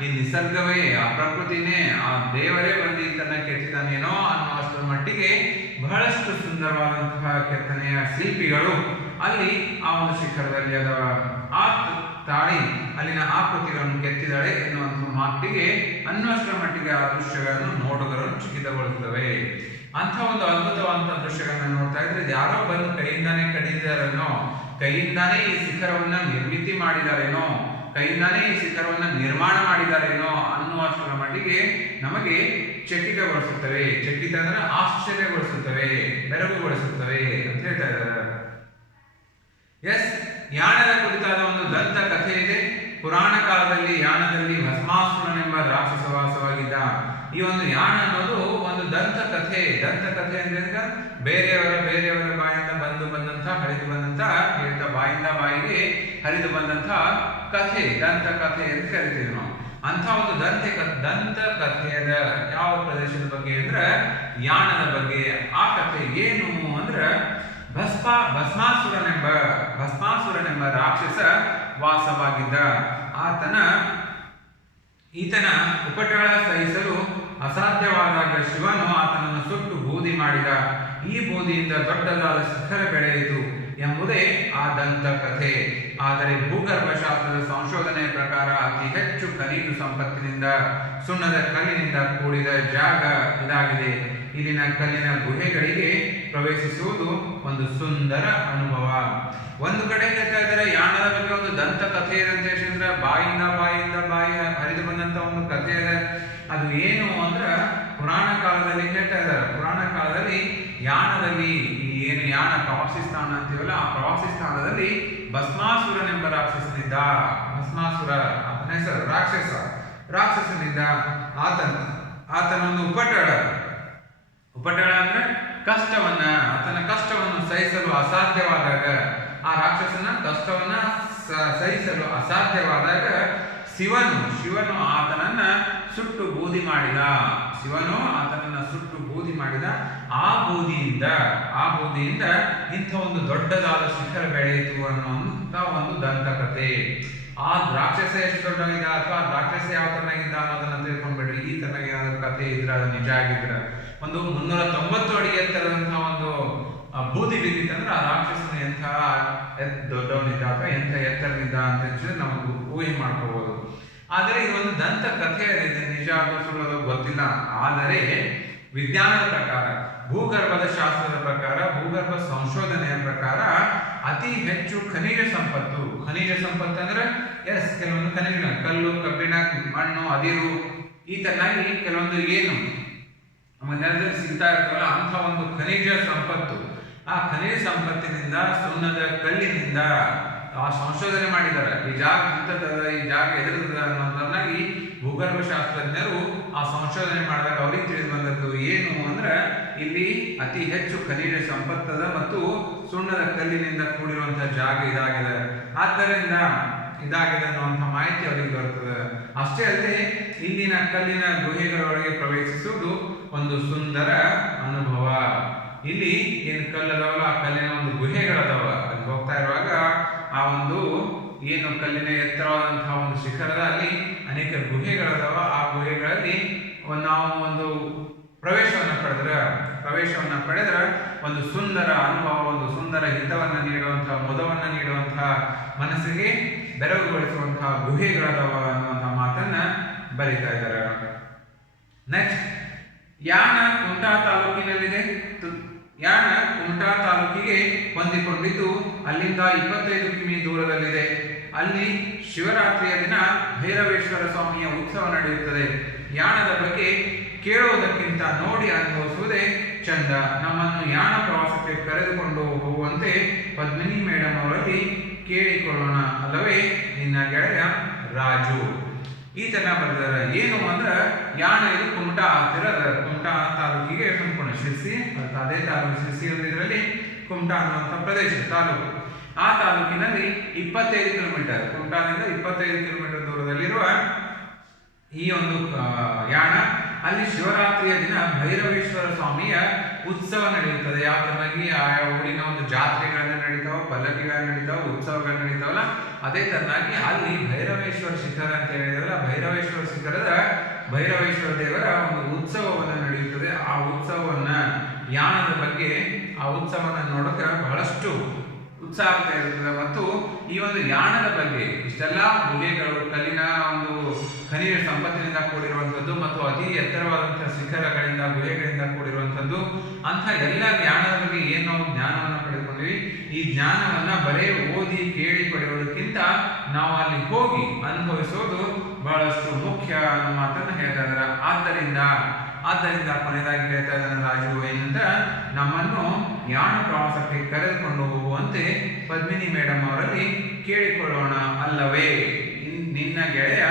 ಈ ನಿಸರ್ಗವೇ, ಆ ಪ್ರಕೃತಿನೇ, ಆ ದೇವರೇ ಬಂದು ಇದನ್ನ ಕೆತ್ತಿದಾನೇನೋ ಅನ್ನುವಷ್ಟರ ಮಟ್ಟಿಗೆ ಬಹಳಷ್ಟು ಸುಂದರವಾದಂತಹ ಕೆತ್ತನೆಯ ಶಿಲ್ಪಿಗಳು ಅಲ್ಲಿ ಆ ಒಂದು ಶಿಖರದಲ್ಲಿ ಅದರ ಆ ತಾಳಿ ಅಲ್ಲಿನ ಆಕೃತಿಗಳನ್ನು ಕೆತ್ತಿದಳೆ ಅನ್ನುವಷ್ಟರ ಮಟ್ಟಿಗೆ ಆ ದೃಶ್ಯಗಳನ್ನು ನೋಡುಗರನ್ನು ಚಕಿತಗೊಳಿಸುತ್ತವೆ. ಅಂಥ ಒಂದು ಅದ್ಭುತವಾದಂತಹ ದೃಶ್ಯಗಳನ್ನ ನೋಡ್ತಾ ಇದ್ರೆ ಯಾರೋ ಬಂದು ಕೈಯಿಂದಾನೇ ಕಡಿದಾರೇನೋ, ಕೈಯಿಂದಾನೇ ಈ ಶಿಖರವನ್ನ ನಿರ್ಮಿತಿ ಮಾಡಿದಾರೇನೋ, ಕೈಯಿಂದಾನೇ ಈ ಶಿಖರವನ್ನ ನಿರ್ಮಾಣ ಮಾಡಿದಾರೇನೋ ಅನ್ನುವಷ್ಟರ ಮಟ್ಟಿಗೆ ನಮಗೆ ಚಕಿತಗೊಳಿಸುತ್ತವೆ. ಚಕಿತ ಅಂದ್ರೆ ಆಶ್ಚರ್ಯಗೊಳಿಸುತ್ತವೆ, ಬೆರಗುಗೊಳಿಸುತ್ತವೆ ಅಂತ ಹೇಳ್ತಾ ಇದ್ದಾರೆ. ಯಾಣದ ಕುರಿತಾದ ಒಂದು ದಂತ ಕಥೆ ಇದೆ. ಪುರಾಣ ಕಾಲದಲ್ಲಿ ಯಾಣದಲ್ಲಿ ಭಸ್ಮಾಸುರನೆಂಬ ರಾಕ್ಷಸ ವಾಸವಾಗಿದ್ದ. ಈ ಒಂದು ಯಾಣ ಅನ್ನೋದು ಒಂದು ದಂತ ಕಥೆ ಅಂದ್ರೆ ಬೇರೆಯವರ ಬಾಯಿಂದ ಹರಿದು ಬಂದಂತಹ ಬಾಯಿಂದ ಬಾಯಿಗೆ ಹರಿದು ಬಂದಂತಹ ಕಥೆ, ದಂತಕಥೆ ಅಂತ ಕರಿತೀವಿ ನಾವು. ಅಂತ ಒಂದು ದಂತಕಥೆಯದ ಯಾವ ಪ್ರದೇಶದ ಬಗ್ಗೆ ಅಂದ್ರೆ ಯಾಣದ ಬಗ್ಗೆ. ಆ ಕಥೆ ಏನು ಅಂದ್ರೆ ಭಸ್ಮಾಸುರನೆಂಬ ರಾಕ್ಷಸ ವಾಸವಾಗಿದ್ದ. ಈತನ ಉಪಟಳ ಸಹಿಸಲು ಅಸಾಧ್ಯವಾದಾಗ ಶಿವನು ಆತನನ್ನು ಸುಟ್ಟು ಬೂದಿ ಮಾಡಿದ. ಈ ಬೂದಿಯಿಂದ ದೊಡ್ಡದಾದ ಶಿಖರ ಬೆಳೆಯಿತು ಎಂಬುದೇ ಆ ದಂತಕಥೆ. ಆದರೆ ಭೂಗರ್ಭಶಾಸ್ತ್ರದ ಸಂಶೋಧನೆಯ ಪ್ರಕಾರ ಅತಿ ಹೆಚ್ಚು ಖನಿಜ ಸಂಪತ್ತಿನಿಂದ ಸುಣ್ಣದ ಕಲ್ಲಿನಿಂದ ಕೂಡಿದ ಜಾಗ ಇದಾಗಿದೆ. ಇಲ್ಲಿನ ಕಲ್ಲಿನ ಗುಹೆಗಳಿಗೆ ಪ್ರವೇಶಿಸುವುದು ಒಂದು ಸುಂದರ ಅನುಭವ. ಒಂದು ಕಡೆ ಹೇಳ್ತಾ ಇದ್ದಾರೆ ಯಾಣದ ಬಗ್ಗೆ ಒಂದು ದಂತಕಥೆ ಇರುತ್ತೆ ಅಂದ್ರೆ ಬಾಯಿಂದ ಬಾಯಿ ಹರಿದು ಬಂದಂತ ಒಂದು ಕಥೆ ಇದೆ. ಅದು ಏನು ಅಂದ್ರೆ ಪುರಾಣ ಕಾಲದಲ್ಲಿ ಹೇಳ್ತಾ ಇದ್ದಾರೆ. ಪುರಾಣ ಕಾಲದಲ್ಲಿ ಯಾಣದಲ್ಲಿ ಏನು ಯಾಣ ಪ್ರವಾಸಿ ಸ್ಥಾನ ಅಂತೀವಲ್ಲ, ಆ ಪ್ರವಾಸಿ ಸ್ಥಾನದಲ್ಲಿ ಭಸ್ಮಾಸುರನೆಂಬ ರಾಕ್ಷಸನಿದ್ದ. ಭಸ್ಮಾಸುರ ಆತನ ಹೆಸರು, ರಾಕ್ಷಸನಿದ್ದ. ಆತನೊಂದು ಉಪಟಳ ಅಂದ್ರೆ ಆತನ ಕಷ್ಟವನ್ನು ಸಹಿಸಲು ಅಸಾಧ್ಯವಾದಾಗ, ಆ ರಾಕ್ಷಸನ ಕಷ್ಟವನ್ನ ಸಹಿಸಲು ಅಸಾಧ್ಯವಾದಾಗ ಶಿವನು ಆತನನ್ನ ಸುಟ್ಟು ಬೂದಿ ಮಾಡಿದ. ಆ ಬೂದಿಯಿಂದ ಇಂಥ ಒಂದು ದೊಡ್ಡದಾದ ಶಿಖರ ಬೆಳೆಯಿತು ಅನ್ನುವಂತ ಒಂದು ದಂತಕಥೆ. ಆ ರಾಕ್ಷಸ ಎಷ್ಟು ದೊಡ್ಡವಿದ್ದ ಅಥವಾ ರಾಕ್ಷಸ ಯಾವ ತರನಾಗಿದ್ದ ಅನ್ನೋದನ್ನ ತಿಳ್ಕೊಂಡ್ಬಿಡ್ರಿ. ಈ ತರನಾಗಿ ಏನಾದ್ರು ಕಥೆ ಇದ್ರೆ ಅದು ನಿಜ ಆಗಿದ್ರೆ ಒಂದು 390 ಅಡಿ ಎತ್ತರದಂತಹ ಒಂದು ಬೂದಿ ಬಿದ್ದಿತ್ತಂದ್ರೆ ಆ ರಾಕ್ಷಸನ ಎಂಥ ದೊಡ್ಡವನಿದ್ದ ಅಥವಾ ಎಂಥ ಎತ್ತರನಿದ್ದ ಅಂತ ಹೇಳಿ ನಾವು ಊಹೆ ಮಾಡ್ಕೋಬಹುದು. ಆದರೆ ಇದೊಂದು ದಂತ ಕಥೆ ಇದೆ, ನಿಜ ಸುಳ್ಳೋದು ಗೊತ್ತಿಲ್ಲ. ಆದರೆ ವಿಜ್ಞಾನದ ಪ್ರಕಾರ, ಭೂಗರ್ಭದ ಶಾಸ್ತ್ರದ ಪ್ರಕಾರ, ಭೂಗರ್ಭ ಸಂಶೋಧನೆಯ ಪ್ರಕಾರ ಅತಿ ಹೆಚ್ಚು ಖನಿಜ ಸಂಪತ್ತು ಅಂದ್ರೆ ಕೆಲವೊಂದು ಖನಿಜ, ಕಲ್ಲು, ಕಬ್ಬಿಣ, ಮಣ್ಣು, ಅದಿರು, ಈ ತರನಾಗಿ ಕೆಲವೊಂದು ಏನು ನಮ್ಮ ನೆಲದಲ್ಲಿ ಸಿಗ್ತಾ ಇರ್ತವಲ್ಲ ಅಂತ ಒಂದು ಖನಿಜ ಸಂಪತ್ತು. ಆ ಖನಿಜ ಸಂಪತ್ತಿನಿಂದ, ಸುಣ್ಣದ ಕಲ್ಲಿನಿಂದ ಆ ಸಂಶೋಧನೆ ಮಾಡಿದ್ದಾರೆ. ಈ ಜಾಗ ಎದುರದ ಅನ್ನೋದನ್ನಾಗಿ ಭೂಗರ್ಭ ಶಾಸ್ತ್ರಜ್ಞರು ಆ ಸಂಶೋಧನೆ ಮಾಡಿದಾಗ ಅವ್ರಿಗೆ ತಿಳಿದು ಬಂದದ್ದು ಏನು ಅಂದ್ರೆ ಇಲ್ಲಿ ಅತಿ ಹೆಚ್ಚು ಖನಿಜ ಸಂಪತ್ತದ ಮತ್ತು ಸುಣ್ಣದ ಕಲ್ಲಿನಿಂದ ಕೂಡಿರುವಂತಹ ಜಾಗ ಇದಾಗಿದೆ. ಆದ್ದರಿಂದ ಇದಾಗಿದೆ ಅನ್ನುವಂಥ ಮಾಹಿತಿ ಅವರಿಗೆ ಬರುತ್ತದೆ. ಅಷ್ಟೇ ಅಲ್ಲದೆ ಇಲ್ಲಿನ ಕಲ್ಲಿನ ಗುಹೆಗಳೊಳಗೆ ಪ್ರವೇಶಿಸುವುದು ಒಂದು ಸುಂದರ ಅನುಭವ. ಇಲ್ಲಿ ಏನು ಕಲ್ಲದವಲ್ಲ, ಆ ಕಲ್ಲಿನ ಒಂದು ಗುಹೆಗಳದವ. ಅಲ್ಲಿ ಹೋಗ್ತಾ ಇರುವಾಗ ಆ ಒಂದು ಏನು ಕಲ್ಲಿನ ಎತ್ತರವಾದಂತಹ ಒಂದು ಶಿಖರದ ಅಲ್ಲಿ ಅನೇಕ ಗುಹೆಗಳದವ. ಆ ಗುಹೆಗಳಲ್ಲಿ ನಾವು ಒಂದು ಪ್ರವೇಶವನ್ನ ಪಡೆದ್ರೆ ಒಂದು ಸುಂದರ ಅನುಭವ, ಒಂದು ಸುಂದರ ಹಿತವನ್ನ ನೀಡುವಂತಹ, ಮುದವನ್ನ ನೀಡುವಂತಹ, ಮನಸ್ಸಿಗೆ ಬೆರಗುಗೊಳಿಸುವಂತಹ ಗುಹೆಗಳದವ ಅನ್ನುವಂತಹ ಮಾತನ್ನ ಬರೀತಾ ಇದ್ದಾರೆ. ನೆಕ್ಸ್ಟ್, ಯಾಣ ಕುಮಟಾ ತಾಲೂಕಿನಲ್ಲಿದೆ. ಯಾಣ ಕುಮಟಾ ತಾಲೂಕಿಗೆ ಹೊಂದಿಕೊಂಡಿದ್ದು ಅಲ್ಲಿಂದ 25 ಕಿಮಿ ದೂರದಲ್ಲಿದೆ. ಅಲ್ಲಿ ಶಿವರಾತ್ರಿಯ ದಿನ ಭೈರವೇಶ್ವರ ಸ್ವಾಮಿಯ ಉತ್ಸವ ನಡೆಯುತ್ತದೆ. ಯಾಣದ ಬಗ್ಗೆ ಕೇಳುವುದಕ್ಕಿಂತ ನೋಡಿ ಅನುಭವಿಸುವುದೇ ಚಂದ. ನಮ್ಮನ್ನು ಯಾಣ ಪ್ರವಾಸಕ್ಕೆ ಕರೆದುಕೊಂಡು ಹೋಗುವಂತೆ ಪದ್ಮಿನಿ ಮೇಡಮ್ ಅವರಲ್ಲಿ ಕೇಳಿಕೊಳ್ಳೋಣ ಅಲ್ಲವೇ ನಿನ್ನ ಗೆಳೆಯ ರಾಜು. ಈ ತರ ಬರೆದಾರೆ. ಏನು ಅಂದ್ರೆ ಯಾಣ ಇದು ಕುಮಟಾ ತಾಲೂಕಿಗೆ ಸಂಪೂರ್ಣ ಶಿರ್ಸಿ, ಅದೇ ತಾಲೂಕು ಶಿರ್ಸಿ ಇದರಲ್ಲಿ ಕುಮಟಾ ಅನ್ನುವಂಥ ಪ್ರದೇಶ ತಾಲೂಕು. ಆ ತಾಲೂಕಿನಲ್ಲಿ 25 ಕಿಲೋಮೀಟರ್, ಕುಮಟಾದಿಂದ 25 ಕಿಲೋಮೀಟರ್ ದೂರದಲ್ಲಿರುವ ಈ ಒಂದು ಯಾಣ. ಅಲ್ಲಿ ಶಿವರಾತ್ರಿಯ ದಿನ ಭೈರವೇಶ್ವರ ಸ್ವಾಮಿಯ ಉತ್ಸವ ನಡೆಯುತ್ತದೆ. ಯಾವ ತರನಾಗಿ ಆಯಾ ಊರಿನ ಒಂದು ಜಾತ್ರೆಗಳನ್ನ ನಡೀತಾವ, ಪಲ್ಲಕ್ಕಿಗಳನ್ನ ನಡೀತಾವ, ಉತ್ಸವಗಳು ನಡೀತಾವಲ್ಲ, ಅದೇ ತರನಾಗಿ ಅಲ್ಲಿ ಭೈರವೇಶ್ವರ ಶಿಖರ ಅಂತ ಹೇಳಿದ್ರಲ್ಲ, ಭೈರವೇಶ್ವರ ಶಿಖರದ ಭೈರವೇಶ್ವರ ದೇವರ ಒಂದು ಉತ್ಸವವನ್ನು ನಡೆಯುತ್ತದೆ. ಆ ಉತ್ಸವವನ್ನ, ಯಾಣದ ಬಗ್ಗೆ ಆ ಉತ್ಸವವನ್ನು ನೋಡೋಕೆ ಬಹಳಷ್ಟು ಉತ್ಸಾಹ ಇರುತ್ತದೆ. ಮತ್ತು ಈ ಒಂದು ಯಾಣದ ಬಗ್ಗೆ ಇಷ್ಟೆಲ್ಲ ಗುಹೆಗಳು, ಕಲ್ಲಿನ ಒಂದು ಖನಿಜ ಸಂಪತ್ತಿನಿಂದ ಕೂಡಿರುವಂಥದ್ದು ಮತ್ತು ಅತಿ ಎತ್ತರವಾದಂತಹ ಶಿಖರಗಳಿಂದ, ಗುಹೆಗಳಿಂದ ಕೂಡಿರುವಂಥದ್ದು, ಅಂಥ ಎಲ್ಲ ಯಾಣದ ಬಗ್ಗೆ ಏನು ನಾವು ಜ್ಞಾನವನ್ನು ಪಡೆದುಕೊಂಡಿವಿ. ಈ ಜ್ಞಾನವನ್ನ ಬರೇ ಓದಿ ಕೇಳಿ ಪಡೆಯೋದಕ್ಕಿಂತ ನಾವು ಅಲ್ಲಿ ಹೋಗಿ ಅನುಭವಿಸೋದು ಬಹಳಷ್ಟು ಮುಖ್ಯ ಅನ್ನೋ ಮಾತನ್ನು ಹೇಳ್ತಾ ಇದ್ದಾರೆ. ಆದ್ದರಿಂದ ಕೊನೆಯದಾಗಿ ಹೇಳ್ತಾ ಇದ್ದಾನೆ ರಾಜು ಏನಂತ, ನಮ್ಮನ್ನು ಯಾಣ ಪ್ರವಾಸಕ್ಕೆ ಕರೆದುಕೊಂಡು ಹೋಗುವಂತೆ ಪದ್ಮಿನಿ ಮೇಡಮ್ ಅವರಲ್ಲಿ ಕೇಳಿಕೊಳ್ಳೋಣ ಅಲ್ಲವೇ ನಿನ್ನ ಗೆಳೆಯ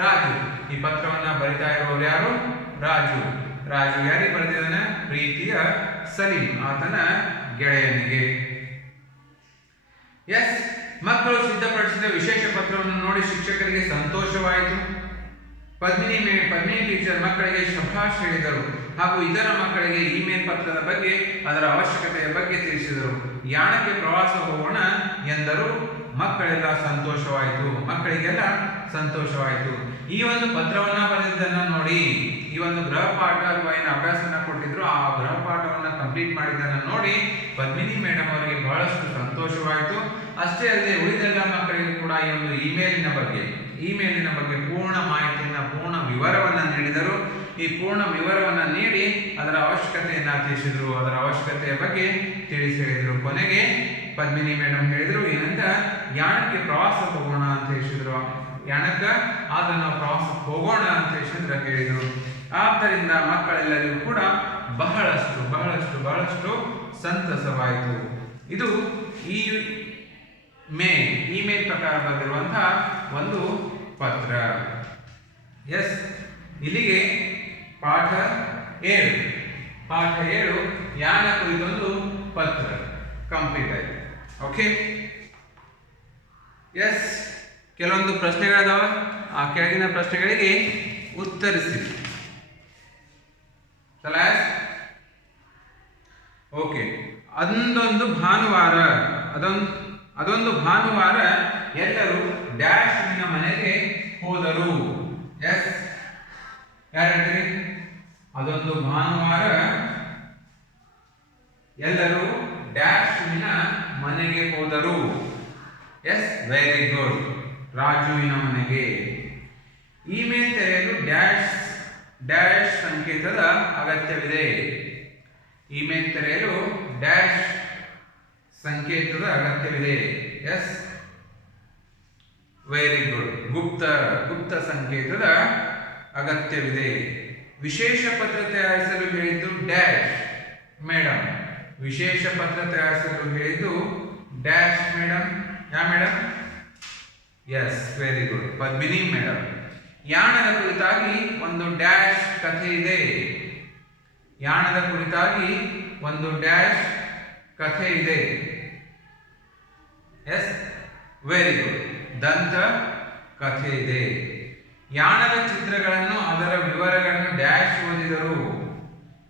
ರಾಜು. ಈ ಪತ್ರವನ್ನ ಬರಿತಾ ಇರೋರು ಯಾರು? ರಾಜು ಯಾರಿಗೆ ಬರೆದಿದ್ದಾನೆ? ಪ್ರೀತಿಯ ಸಲೀಂ, ಆತನ ಗೆಳೆಯನಿಗೆ. ಎಸ್, ಮಕ್ಕಳು ಸಿದ್ಧಪಡಿಸಿದ ವಿಶೇಷ ಪತ್ರವನ್ನು ನೋಡಿ ಶಿಕ್ಷಕರಿಗೆ ಸಂತೋಷವಾಯಿತು. ಪದ್ಮಿನಿ ಟೀಚರ್ ಮಕ್ಕಳಿಗೆ ಶಭಾಷ್ ಹೇಳಿದರು ಹಾಗೂ ಇತರ ಮಕ್ಕಳಿಗೆ ಇಮೇಲ್ ಪತ್ರದ ಬಗ್ಗೆ ಅದರ ಅವಶ್ಯಕತೆಯ ಬಗ್ಗೆ ತಿಳಿಸಿದರು. ಯಾಣಕ್ಕೆ ಪ್ರವಾಸ ಹೋಗೋಣ ಎಂದರು. ಮಕ್ಕಳಿಗೆಲ್ಲ ಸಂತೋಷವಾಯಿತು. ಈ ಒಂದು ಪತ್ರವನ್ನ ಬರೆದಿದ್ದನ್ನು ನೋಡಿ, ಈ ಒಂದು ಗೃಹಪಾಠ ಅಥವಾ ಏನು ಅಭ್ಯಾಸನ ಕೊಟ್ಟಿದ್ರು ಆ ಗೃಹಪಾಠವನ್ನ ಕಂಪ್ಲೀಟ್ ಮಾಡಿದ್ದನ್ನು ನೋಡಿ ಪದ್ಮಿನಿ ಮೇಡಮ್ ಅವರಿಗೆ ಬಹಳಷ್ಟು ಸಂತೋಷವಾಯಿತು. ಅಷ್ಟೇ ಅಲ್ಲದೆ ಉಳಿದೆಲ್ಲ ಮಕ್ಕಳಿಗೂ ಕೂಡ ಈ ಒಂದು ಇಮೇಲಿನ ಬಗ್ಗೆ ಪೂರ್ಣ ಮಾಹಿತಿಯನ್ನ, ಪೂರ್ಣ ವಿವರವನ್ನ ನೀಡಿದರು. ಈ ಪೂರ್ಣ ವಿವರವನ್ನ ನೀಡಿ ಅದರ ಅವಶ್ಯಕತೆಯನ್ನ ತಿಳಿಸಿದರು, ಅದರ ಅವಶ್ಯಕತೆಯ ಬಗ್ಗೆ ಹೇಳಿದರು. ಕೊನೆಗೆ ಪದ್ಮಿನಿ ಮೇಡಮ್ ಹೇಳಿದ್ರು ಏನಂತ, ಯಾಣಕ್ಕೆ ಪ್ರವಾಸ ಹೋಗೋಣ ಅಂತ ಹೇಳಿದ್ರು. ಯಾಣಕ್ಕೆ ಆದ್ರೆ ನಾವು ಪ್ರವಾಸಕ್ಕೆ ಹೋಗೋಣ ಅಂತ ಹೇಳಿದ್ರು. ಆದ್ದರಿಂದ ಮಕ್ಕಳೆಲ್ಲರಿಗೂ ಕೂಡ ಬಹಳಷ್ಟು ಸಂತಸವಾಯಿತು. ಇದು ಈ ಇಮೇಲ್ ಪ್ರಕಾರ ಬರೆದಿರುವಂತಹ ಒಂದು ಪತ್ರ. ಇಲ್ಲಿಗೆ ಪಾಠ 7 ಯಾಣ ಕುರಿತೊಂದು ಪತ್ರ ಕಂಪ್ಲೀಟ್ ಆಯಿತು. ಓಕೆ, ಕೆಲವೊಂದು ಪ್ರಶ್ನೆಗಳಿದಾವ. ಆ ಕೆಳಗಿನ ಪ್ರಶ್ನೆಗಳಿಗೆ ಉತ್ತರಿಸಿ. ಓಕೆ, ಅದೊಂದು ಭಾನುವಾರ ಎಲ್ಲರೂ ಡ್ಯಾಶ್ನ ಮನೆಗೆ ಹೋದರು. ಯಾರಂದ್ರಿ? ಅದೊಂದು ಭಾನುವಾರ ಎಲ್ಲರೂ ಡ್ಯಾಶ್ನ ಮನೆಗೆ ಹೋದರು. Very good. ರಾಜುವಿನ ಮನೆಗೆ. ಇಮೇಲ್ ತೆರೆಯಲು ಡ್ಯಾಶ್ ಸಂಕೇತದ ಅಗತ್ಯವಿದೆ. ಇಮೇಲ್ ತೆರೆಯಲು ಡ್ಯಾಶ್ ಸಂಕೇತದ ಅಗತ್ಯವಿದೆ. Very good. ಗುಪ್ತ ಸಂಕೇತದ ಅಗತ್ಯವಿದೆ. ವಿಶೇಷ ಪತ್ರ ತಯಾರಿಸಲು ಹೇಳಿದ್ದು ಡ್ಯಾಶ್ ಮೇಡಮ್. ವಿಶೇಷ ಪತ್ರ ತಯಾರಿಸಲು ಹೇಳಿದ್ದು dash madam. Yeah madam? Very good, Padmini madam. ಯಾಣದ ಕುರಿತಾಗಿ ಒಂದು ಡ್ಯಾಶ್ ಕಥೆ ಇದೆ. ಯಾಣದ ಕುರಿತಾಗಿ ಒಂದು ಡ್ಯಾಶ್ ಕಥೆ ಇದೆ. ವೆರಿ ಗುಡ್, ದಂತ ಕಥೆ ಇದೆ. ಯಾಣದ ಚಿತ್ರಗಳನ್ನು ಅದರ ವಿವರಗಳನ್ನು ಡ್ಯಾಶ್ ಓದಿದರು.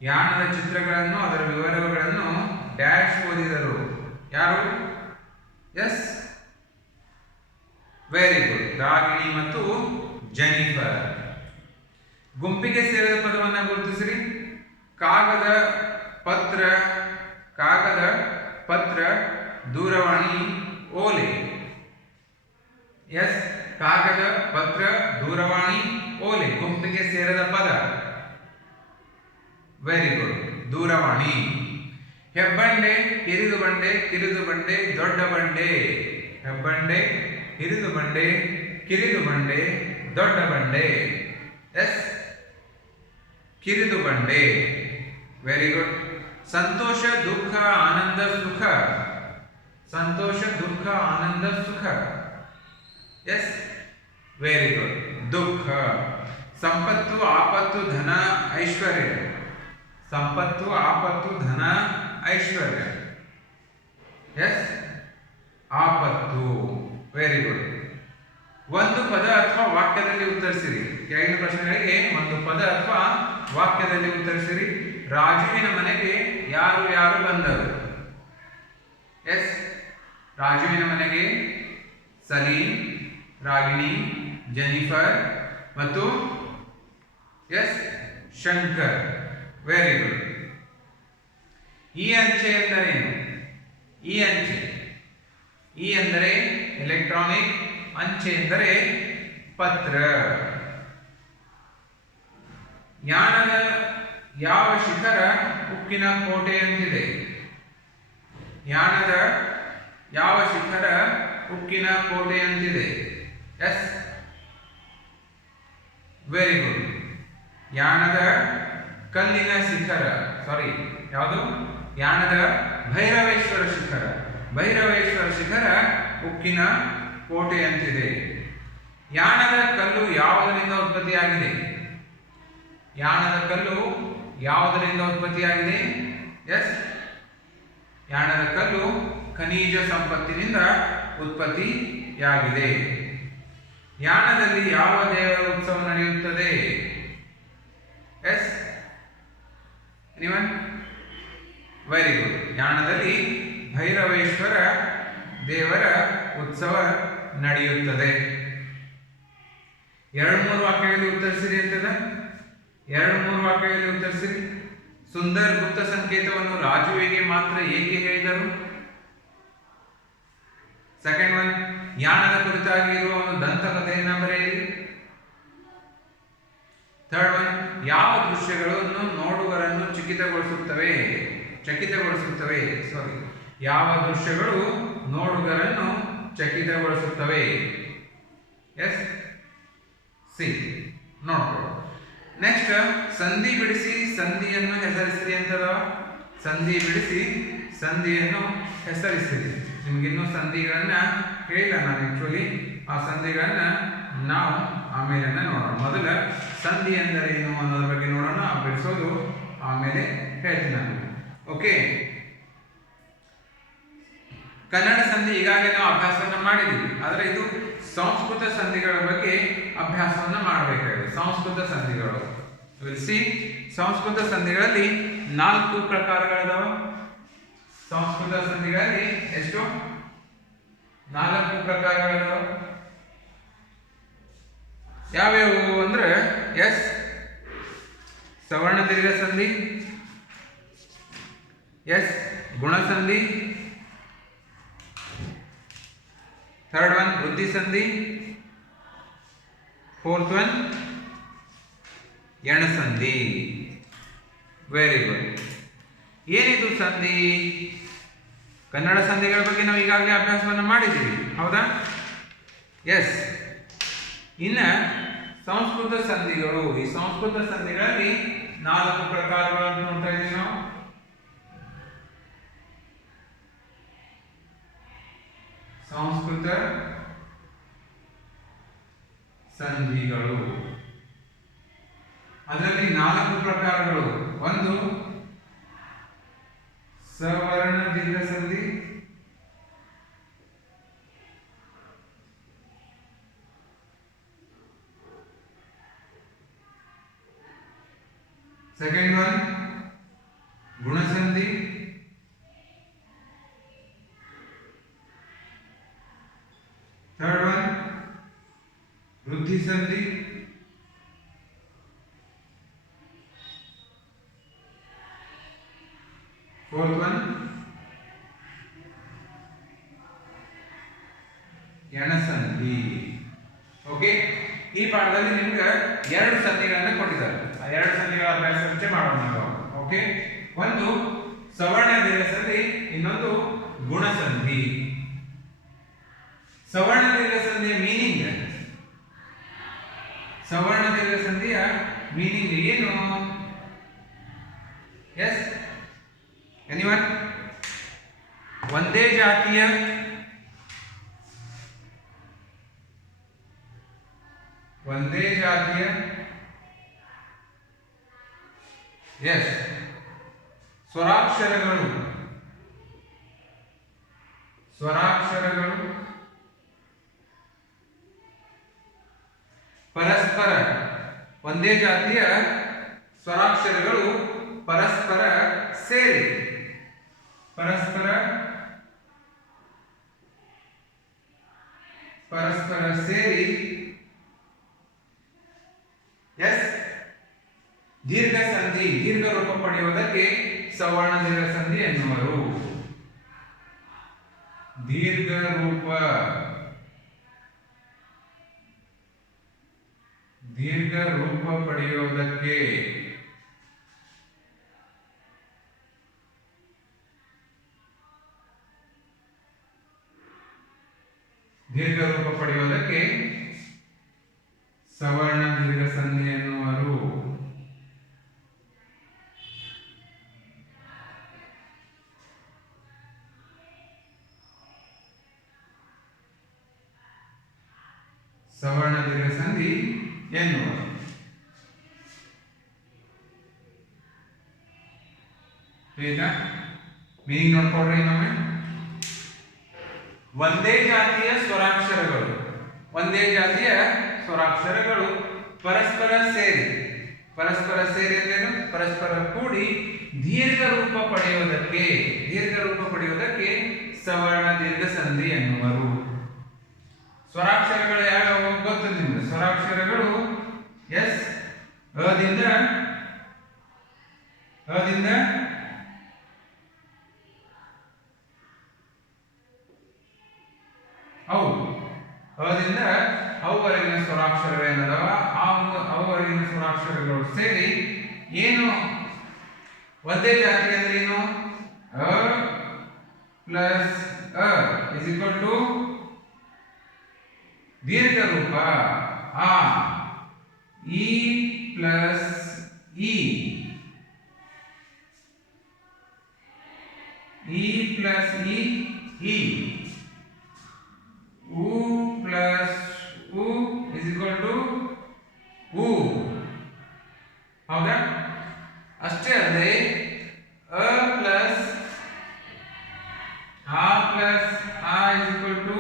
ಯಾಣದ ಚಿತ್ರಗಳನ್ನು ಅದರ ವಿವರಗಳನ್ನು ಡ್ಯಾಶ್ ಓದಿದರು. ಯಾರು? ವೆರಿ ಗುಡ್, ರಾಗಿಣಿ ಮತ್ತು ಜೆನಿಫರ್. ಗುಂಪಿಗೆ ಸೇರಿದ ಪದವನ್ನು ಗುರುತಿಸಿರಿ. ಕಾಗದ, ಪತ್ರ, ದೂರವಾಣಿ, ಓಲೆ. ಕಾಗದ, ಪತ್ರ, ದೂರವಾಣಿ, ಓಲೆ ಗುಂಪಿಗೆ ಸೇರದ ಪದ. ವೆರಿ ಗುಡ್, ದೂರವಾಣಿ. ಹೆಬ್ಬಂಡೆ, ಹಿರಿದು ಬಂಡೆ, ಕಿರಿದು ಬಂಡೆ, ದೊಡ್ಡ ಬಂಡೆ. ಹೆಬ್ಬಂಡೆ, ಹಿರಿದು ಬಂಡೆ, ಕಿರಿದು ಬಂಡೆ, ದೊಡ್ಡ ಬಂಡೆ. ಕಿರಿದು ಬಂಡೆ. Very good. ಸಂತೋಷ, ದುಃಖ, ಆನಂದ, ಸುಖ. ಸಂತೋಷ, ದುಃಖ, ಆನಂದ, ಸುಖ. ವೆರಿ ಗುಡ್, ದುಃಖ. ಸಂಪತ್ತು, ಆಪತ್ತು, ಧನ, ಐಶ್ವರ್ಯ. ಸಂಪತ್ತು, ಆಪತ್ತು, ಧನ, ಐಶ್ವರ್ಯ. ಆಪತ್ತು. Very good. ಒಂದು ಪದ ಅಥವಾ ವಾಕ್ಯದಲ್ಲಿ ಉತ್ತರಿಸಿರಿ. ಕೆಳಗಿನ ಪ್ರಶ್ನೆಗಳಿಗೆ ಒಂದು ಪದ ಅಥವಾ ವಾಕ್ಯದಲ್ಲಿ ಉತ್ತರಿಸಿರಿ. ರಾಜುವಿನ ಮನೆಗೆ ಯಾರು ಬಂದರು? ರಾಜುವಿನ ಮನೆಗೆ ಸಲೀಂ, ರಾಗಿಣಿ, ಜೆನಿಫರ್ ಮತ್ತು ಶಂಕರ್. Very good. ಈ ಅಂಚೆ ಎಂದರೇನು? ಈ ಎಂದರೆ ಎಲೆಕ್ಟ್ರಾನಿಕ್, ಅಂಚೆ ಎಂದರೆ ಪತ್ರ. ಯಾಣದ ಯಾವ ಶಿಖರ ಉಕ್ಕಿನ ಕೋಟೆಯಂತಿದೆ? ಯಾಣದ ಯಾವ ಶಿಖರ ಉಕ್ಕಿನ ಕೋಟೆಯಂತಿದೆ? Very good. ಯಾಣದ ಕಲ್ಲಿನ ಶಿಖರ, ಯಾವುದು? ಯಾಣದ ಭೈರವೇಶ್ವರ ಶಿಖರ. ಭೈರವೇಶ್ವರ ಶಿಖರ ಉಕ್ಕಿನ ಕೋಟೆಯಂತಿದೆ. ಯಾಣದ ಕಲ್ಲು ಯಾವುದರಿಂದ ಉತ್ಪತ್ತಿಯಾಗಿದೆ? ಯಾಣದ ಕಲ್ಲು ಯಾವುದರಿಂದ ಉತ್ಪತ್ತಿಯಾಗಿದೆ? ಯಾಣದ ಕಲ್ಲು ಖನಿಜ ಸಂಪತ್ತಿನಿಂದ ಉತ್ಪತ್ತಿಯಾಗಿದೆ. ಯಾಣದಲ್ಲಿ ಯಾವ ದೇವರ ಉತ್ಸವ ನಡೆಯುತ್ತದೆ? Yes, anyone? Very good. ಯಾಣದಲ್ಲಿ ಭೈರವೇಶ್ವರ ದೇವರ ಉತ್ಸವ ನಡೆಯುತ್ತದೆ. 2-3 ವಾಕ್ಯಗಳಲ್ಲಿ ಉತ್ತರಿಸಿರಿ ಅಂತದ. 2-3 ವಾಕ್ಯಗಳಲ್ಲಿ ಉತ್ತರಿಸಿರಿ. ಸುಂದರ್ ಗುಪ್ತ ಸಂಕೇತವನ್ನು ರಾಜುವಿಗೆ ಮಾತ್ರ ಏಕೆ ಹೇಳಿದರು? ಸೆಕೆಂಡ್ ಒನ್, ಯಾಣದ ಕುರಿತಾಗಿ ಇರುವ ಒಂದು ದಂತಕಥೆಯನ್ನು ಬರೆಯಿರಿ. ಥರ್ಡ್ ಒನ್, ಯಾವ ದೃಶ್ಯಗಳನ್ನು ನೋಡುಗರನ್ನು ಚಕಿತಗೊಳಿಸುತ್ತವೆ? ಯಾವ ದೃಶ್ಯಗಳು ನೋಡುಗರನ್ನು ಚಕಿತಗೊಳಿಸುತ್ತವೆ? Yes, C. ನೋಡ್ಕೊಳ್ಳಿ. ನೆಕ್ಸ್ಟ್, ಸಂಧಿ ಬಿಡಿಸಿ ಸಂಧಿಯನ್ನು ಹೆಸರಿಸಿರಿ ಅಂತದ. ಸಂಧಿ ಬಿಡಿಸಿ ಸಂಧಿಯನ್ನು ಹೆಸರಿಸಿರಿ. ನಿಮ್ಗಿನ್ನೂ ಸಂಧಿಗಳನ್ನ ಹೇಳಿಲ್ಲ ನಾನು. ಆಕ್ಚುಲಿ ಆ ಸಂಧಿಗಳನ್ನ ನಾವು ಆಮೇಲೆ ನೋಡೋಣ. ಮೊದಲ ಸಂಧಿ ಅಂದರೆ ಏನು ಅನ್ನೋದ್ರ ಬಗ್ಗೆ ನೋಡೋಣ. ಬಿಡಿಸೋದು ಆಮೇಲೆ ಹೇಳ್ತೀನಿ ನಾನು. ಓಕೆ, ಕನ್ನಡ ಸಂಧಿ ಈಗಾಗಲೇ ನಾವು ಅಭ್ಯಾಸವನ್ನ ಮಾಡಿದ್ದೀವಿ. ಆದರೆ ಇದು ಸಂಸ್ಕೃತ ಸಂಧಿಗಳ ಬಗ್ಗೆ ಅಭ್ಯಾಸವನ್ನ ಮಾಡಬೇಕಾಗಿದೆ. ಸಂಸ್ಕೃತ ಸಂಧಿಗಳು ಸಂಸ್ಕೃತ ಸಂಧಿಗಳಲ್ಲಿ 4 ಪ್ರಕಾರಗಳಿದಾವ. ಸಂಸ್ಕೃತ ಸಂಧಿಗಳಲ್ಲಿ ಎಷ್ಟು? 4 ಪ್ರಕಾರಗಳಿದಾವ. ಯಾವ್ಯಾವು ಅಂದ್ರೆ, ಎಸ್, ಸವರ್ಣ ದೀರ್ಘ ಸಂಧಿ, ಎಸ್, ಗುಣಸಂಧಿ, ಥರ್ಡ್ ಒನ್ ವೃದ್ಧಿ ಸಂಧಿ, ಫೋರ್ತ್ ಒನ್ ಎಣಸಂಧಿ. Very good. ಏನಿದು ಸಂಧಿ? ಕನ್ನಡ ಸಂಧಿಗಳ ಬಗ್ಗೆ ನಾವು ಈಗಾಗಲೇ ಅಭ್ಯಾಸವನ್ನು ಮಾಡಿದ್ದೀವಿ, ಹೌದಾ? ಎಸ್. ಇನ್ನ ಸಂಸ್ಕೃತ ಸಂಧಿಗಳು. ಈ ಸಂಸ್ಕೃತ ಸಂಧಿಗಳಲ್ಲಿ 4 ಪ್ರಕಾರಗಳನ್ನು ನೋಡ್ತಾ ಇದ್ದೀವಿ ನಾವು. ಸಂಸ್ಕೃತ ಸಂಧಿಗಳು, ಅದರಲ್ಲಿ 4 ಪ್ರಕಾರಗಳು. ಒಂದು ಸವರ್ಣ ದೀರ್ಘ ಸಂಧಿ, ಸೆಕೆಂಡ್ ಒನ್ ಗುಣಸಂಧಿ, ಥರ್ಡ್ ಒನ್ ವೃದ್ಧಿ ಸಂಧಿ, ಫೋರ್ತ್ ಒನ್ ಎಣಸಂಧಿ. ಓಕೆ, ಈ ಪಾಠದಲ್ಲಿ ನಿಮ್ಗೆ 2 ಸಂಧಿಗಳನ್ನ ಕೊಟ್ಟಿದ್ದಾರೆ. ಆ 2 ಸಂಧಿಗಳ ಅಭ್ಯಾಸ ಮಾಡೋಣ ನಾವು. ಓಕೆ, ಒಂದು ಸವರ್ಣ ದೀರ್ಘ ಸಂಧಿ, ಇನ್ನೊಂದು ಗುಣಸಂಧಿ. ಸವರ್ಣ ದೀರ್ಘ ಸಂಧಿಯ ಮೀನಿಂಗ್, ಸವರ್ಣ ದೀರ್ಘ ಸಂಧಿಯ ಮೀನಿಂಗ್ ಏನು? Yes, anyone? ಒಂದೇ ಜಾತಿಯ ಎಸ್ ಸ್ವರಾಕ್ಷರಗಳು ಪರಸ್ಪರ, ಒಂದೇ ಜಾತಿಯ ಸ್ವರಾಕ್ಷರಗಳು ಪರಸ್ಪರ ಸೇರಿ, ಎಸ್ ದೀರ್ಘ ಸಂಧಿ, ದೀರ್ಘ ರೂಪ ಪಡೆಯುವುದಕ್ಕೆ ಸವರ್ಣ ದೀರ್ಘ ಸಂಧಿ ಎನ್ನುವರು. ದೀರ್ಘ ರೂಪ ಪಡೆಯುವುದಕ್ಕೆ ಸವರ್ಣ ದೀರ್ಘ ಸಂಧಿ ಎನ್ನುವರು. ಸವರ್ಣ ದೀರ್ಘ ಸಂಧಿ ಎನ್ನುವರು. ಈಗ ಮೀನಿಂಗ್ ನೋಡ್ಕೊಡ್ರಿ ಇನ್ನೊಮ್ಮೆ. ಒಂದೇ ಜಾತಿಯ ಸ್ವರಾಕ್ಷರಗಳು, ಒಂದೇ ಜಾತಿಯ ಸ್ವರಾಕ್ಷರಗಳು ಪರಸ್ಪರ ಸೇರಿ, ಪರಸ್ಪರ ಸೇರಿ ಅಂದ್ರೇನು? ಪರಸ್ಪರ ಕೂಡಿ ದೀರ್ಘ ರೂಪ ಪಡೆಯುವುದಕ್ಕೆ ಸವರ್ಣ ದೀರ್ಘ ಸಂಧಿ ಎನ್ನುವರು. ಸ್ವರಾಕ್ಷರಗಳು ಯಾವ್ಯಾವ ಗೊತ್ತು ನಿಮ್ಗೆ? ಸ್ವರಾಕ್ಷರಗಳು ಎಸ್ ಅದಿಂದ ಅದಿಂದ ಅವರೆಗಿನ ಸ್ವರಾಕ್ಷರವೇನದವ ಆ ಒಂದು ಅವರೆಗಿನ ಸ್ವರಾಕ್ಷರಗಳು ಸೇರಿ ಏನು ಒಂದೇ ಜಾತಿ ಅಂದ್ರೆ ಏನು? ಅ ಪ್ಲಸ್ ಅ ಇಸ್ ಈಕ್ವಲ್ ಟು ದೀರ್ಘ ರೂಪ ಆ, ಇ ಪ್ಲಸ್ ಇ, ಇ ಪ್ಲಸ್ ಇ, ಇ, ಉ ಪ್ಲಸ್ ಉ ಇಸ್ ಈಕ್ವಲ್ ಟು ಉ. ಹೌದಾ? ಅಷ್ಟೇ ಅಲ್ಲದೆ ಅ ಪ್ಲಸ್ ಆ ಪ್ಲಸ್ ಆ ಇಸ್ ಈಕ್ವಲ್ ಟು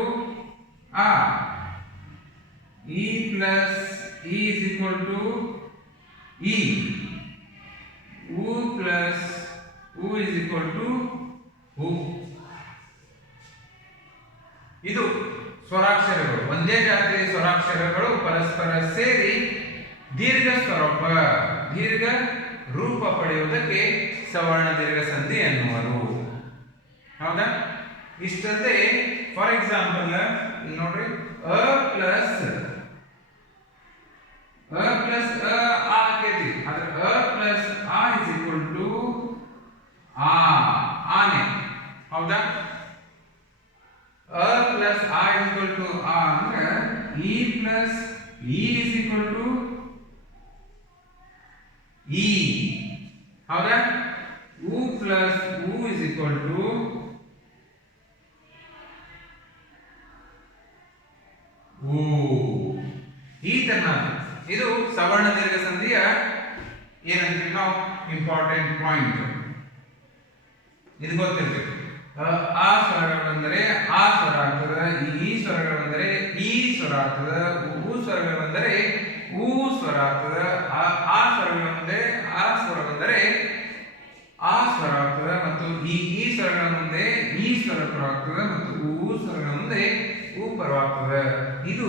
ಆ, ಇ ಪ್ಲಸ್ ಇ ಇಸ್ ಈಕ್ವಲ್ ಟು ಇ, ಉ ಪ್ಲಸ್ ಉ ಇಸ್ ಈಕ್ವಲ್ ಟು ಉ. ಇದು ಸ್ವರಾಕ್ಷರಗಳು, ಒಂದೇ ಜಾತಿಯ ಸ್ವರಾಕ್ಷರಗಳು ಪರಸ್ಪರ ಸೇರಿ ದೀರ್ಘ ರೂಪ ಪಡೆಯುವುದಕ್ಕೆ ಸವರ್ಣ ದೀರ್ಘ ಸಂಧಿ ಎನ್ನುವರು. ಹೌದಾ? ಇಷ್ಟಲ್ಲದೆ ಫಾರ್ ಎಕ್ಸಾಂಪಲ್ ನೋಡ್ರಿ, ಅ ಪ್ಲಸ್ ಅ ಆಕೈತಿ, ಆದ್ರೆ ಅ ಪ್ಲಸ್ ಆ ಇಸ್ ಈಕ್ವಲ್ ಟು ಆ, ಆನೆ. ಹೌದಾ? ಅ ಪ್ಲಸ್ ಆ ಇಸ್ ಈಕ್ವಲ್ ಟು ಆ ಅಂದ್ರೆ ಇ ಪ್ಲಸ್ ಇ ಇಸ್ ಈಕ್ವಲ್ ಟು ಇ. ಹೌದಾ? ಉ ಪ್ಲಸ್ ಉ ಇಸ್ ಈಕ್ವಲ್ ಟು ಉ. ಈ ತರ ಇದು ಸವರ್ಣ ದೀರ್ಘ ಸಂಧಿಯ ಏನಂತೀವಿ ನಾವು ಇಂಪಾರ್ಟೆಂಟ್ ಪಾಯಿಂಟ್. ಇದು ಗೊತ್ತಿರ್ಬೇಕು. ಆ ಸ್ವರಗಳು ಬಂದರೆ ಆ ಸ್ವರ ಆಗ್ತದೆ, ಈ ಸ್ವರಗಳು ಬಂದರೆ ಈ ಸ್ವರ ಆಗ್ತದೆ, ಉ ಸ್ವರಗಳು ಬಂದರೆ ಉ ಸ್ವರ ಆಗ್ತದೆ, ಆ ಸ್ವರಗಳು ಬಂದರೆ ಆ ಸ್ವರ ಬಂದರೆ ಆ ಸ್ವರ ಆಗ್ತದೆ, ಮತ್ತು ಈ ಸ್ವರಗಳ ಮುಂದೆ ಈ ಸ್ವರ ಪರವಾಗ್ತದೆ, ಮತ್ತು ಉ ಸ್ವರಗಳ ಮುಂದೆ ಉ ಪರವಾಗ್ತದೆ. ಇದು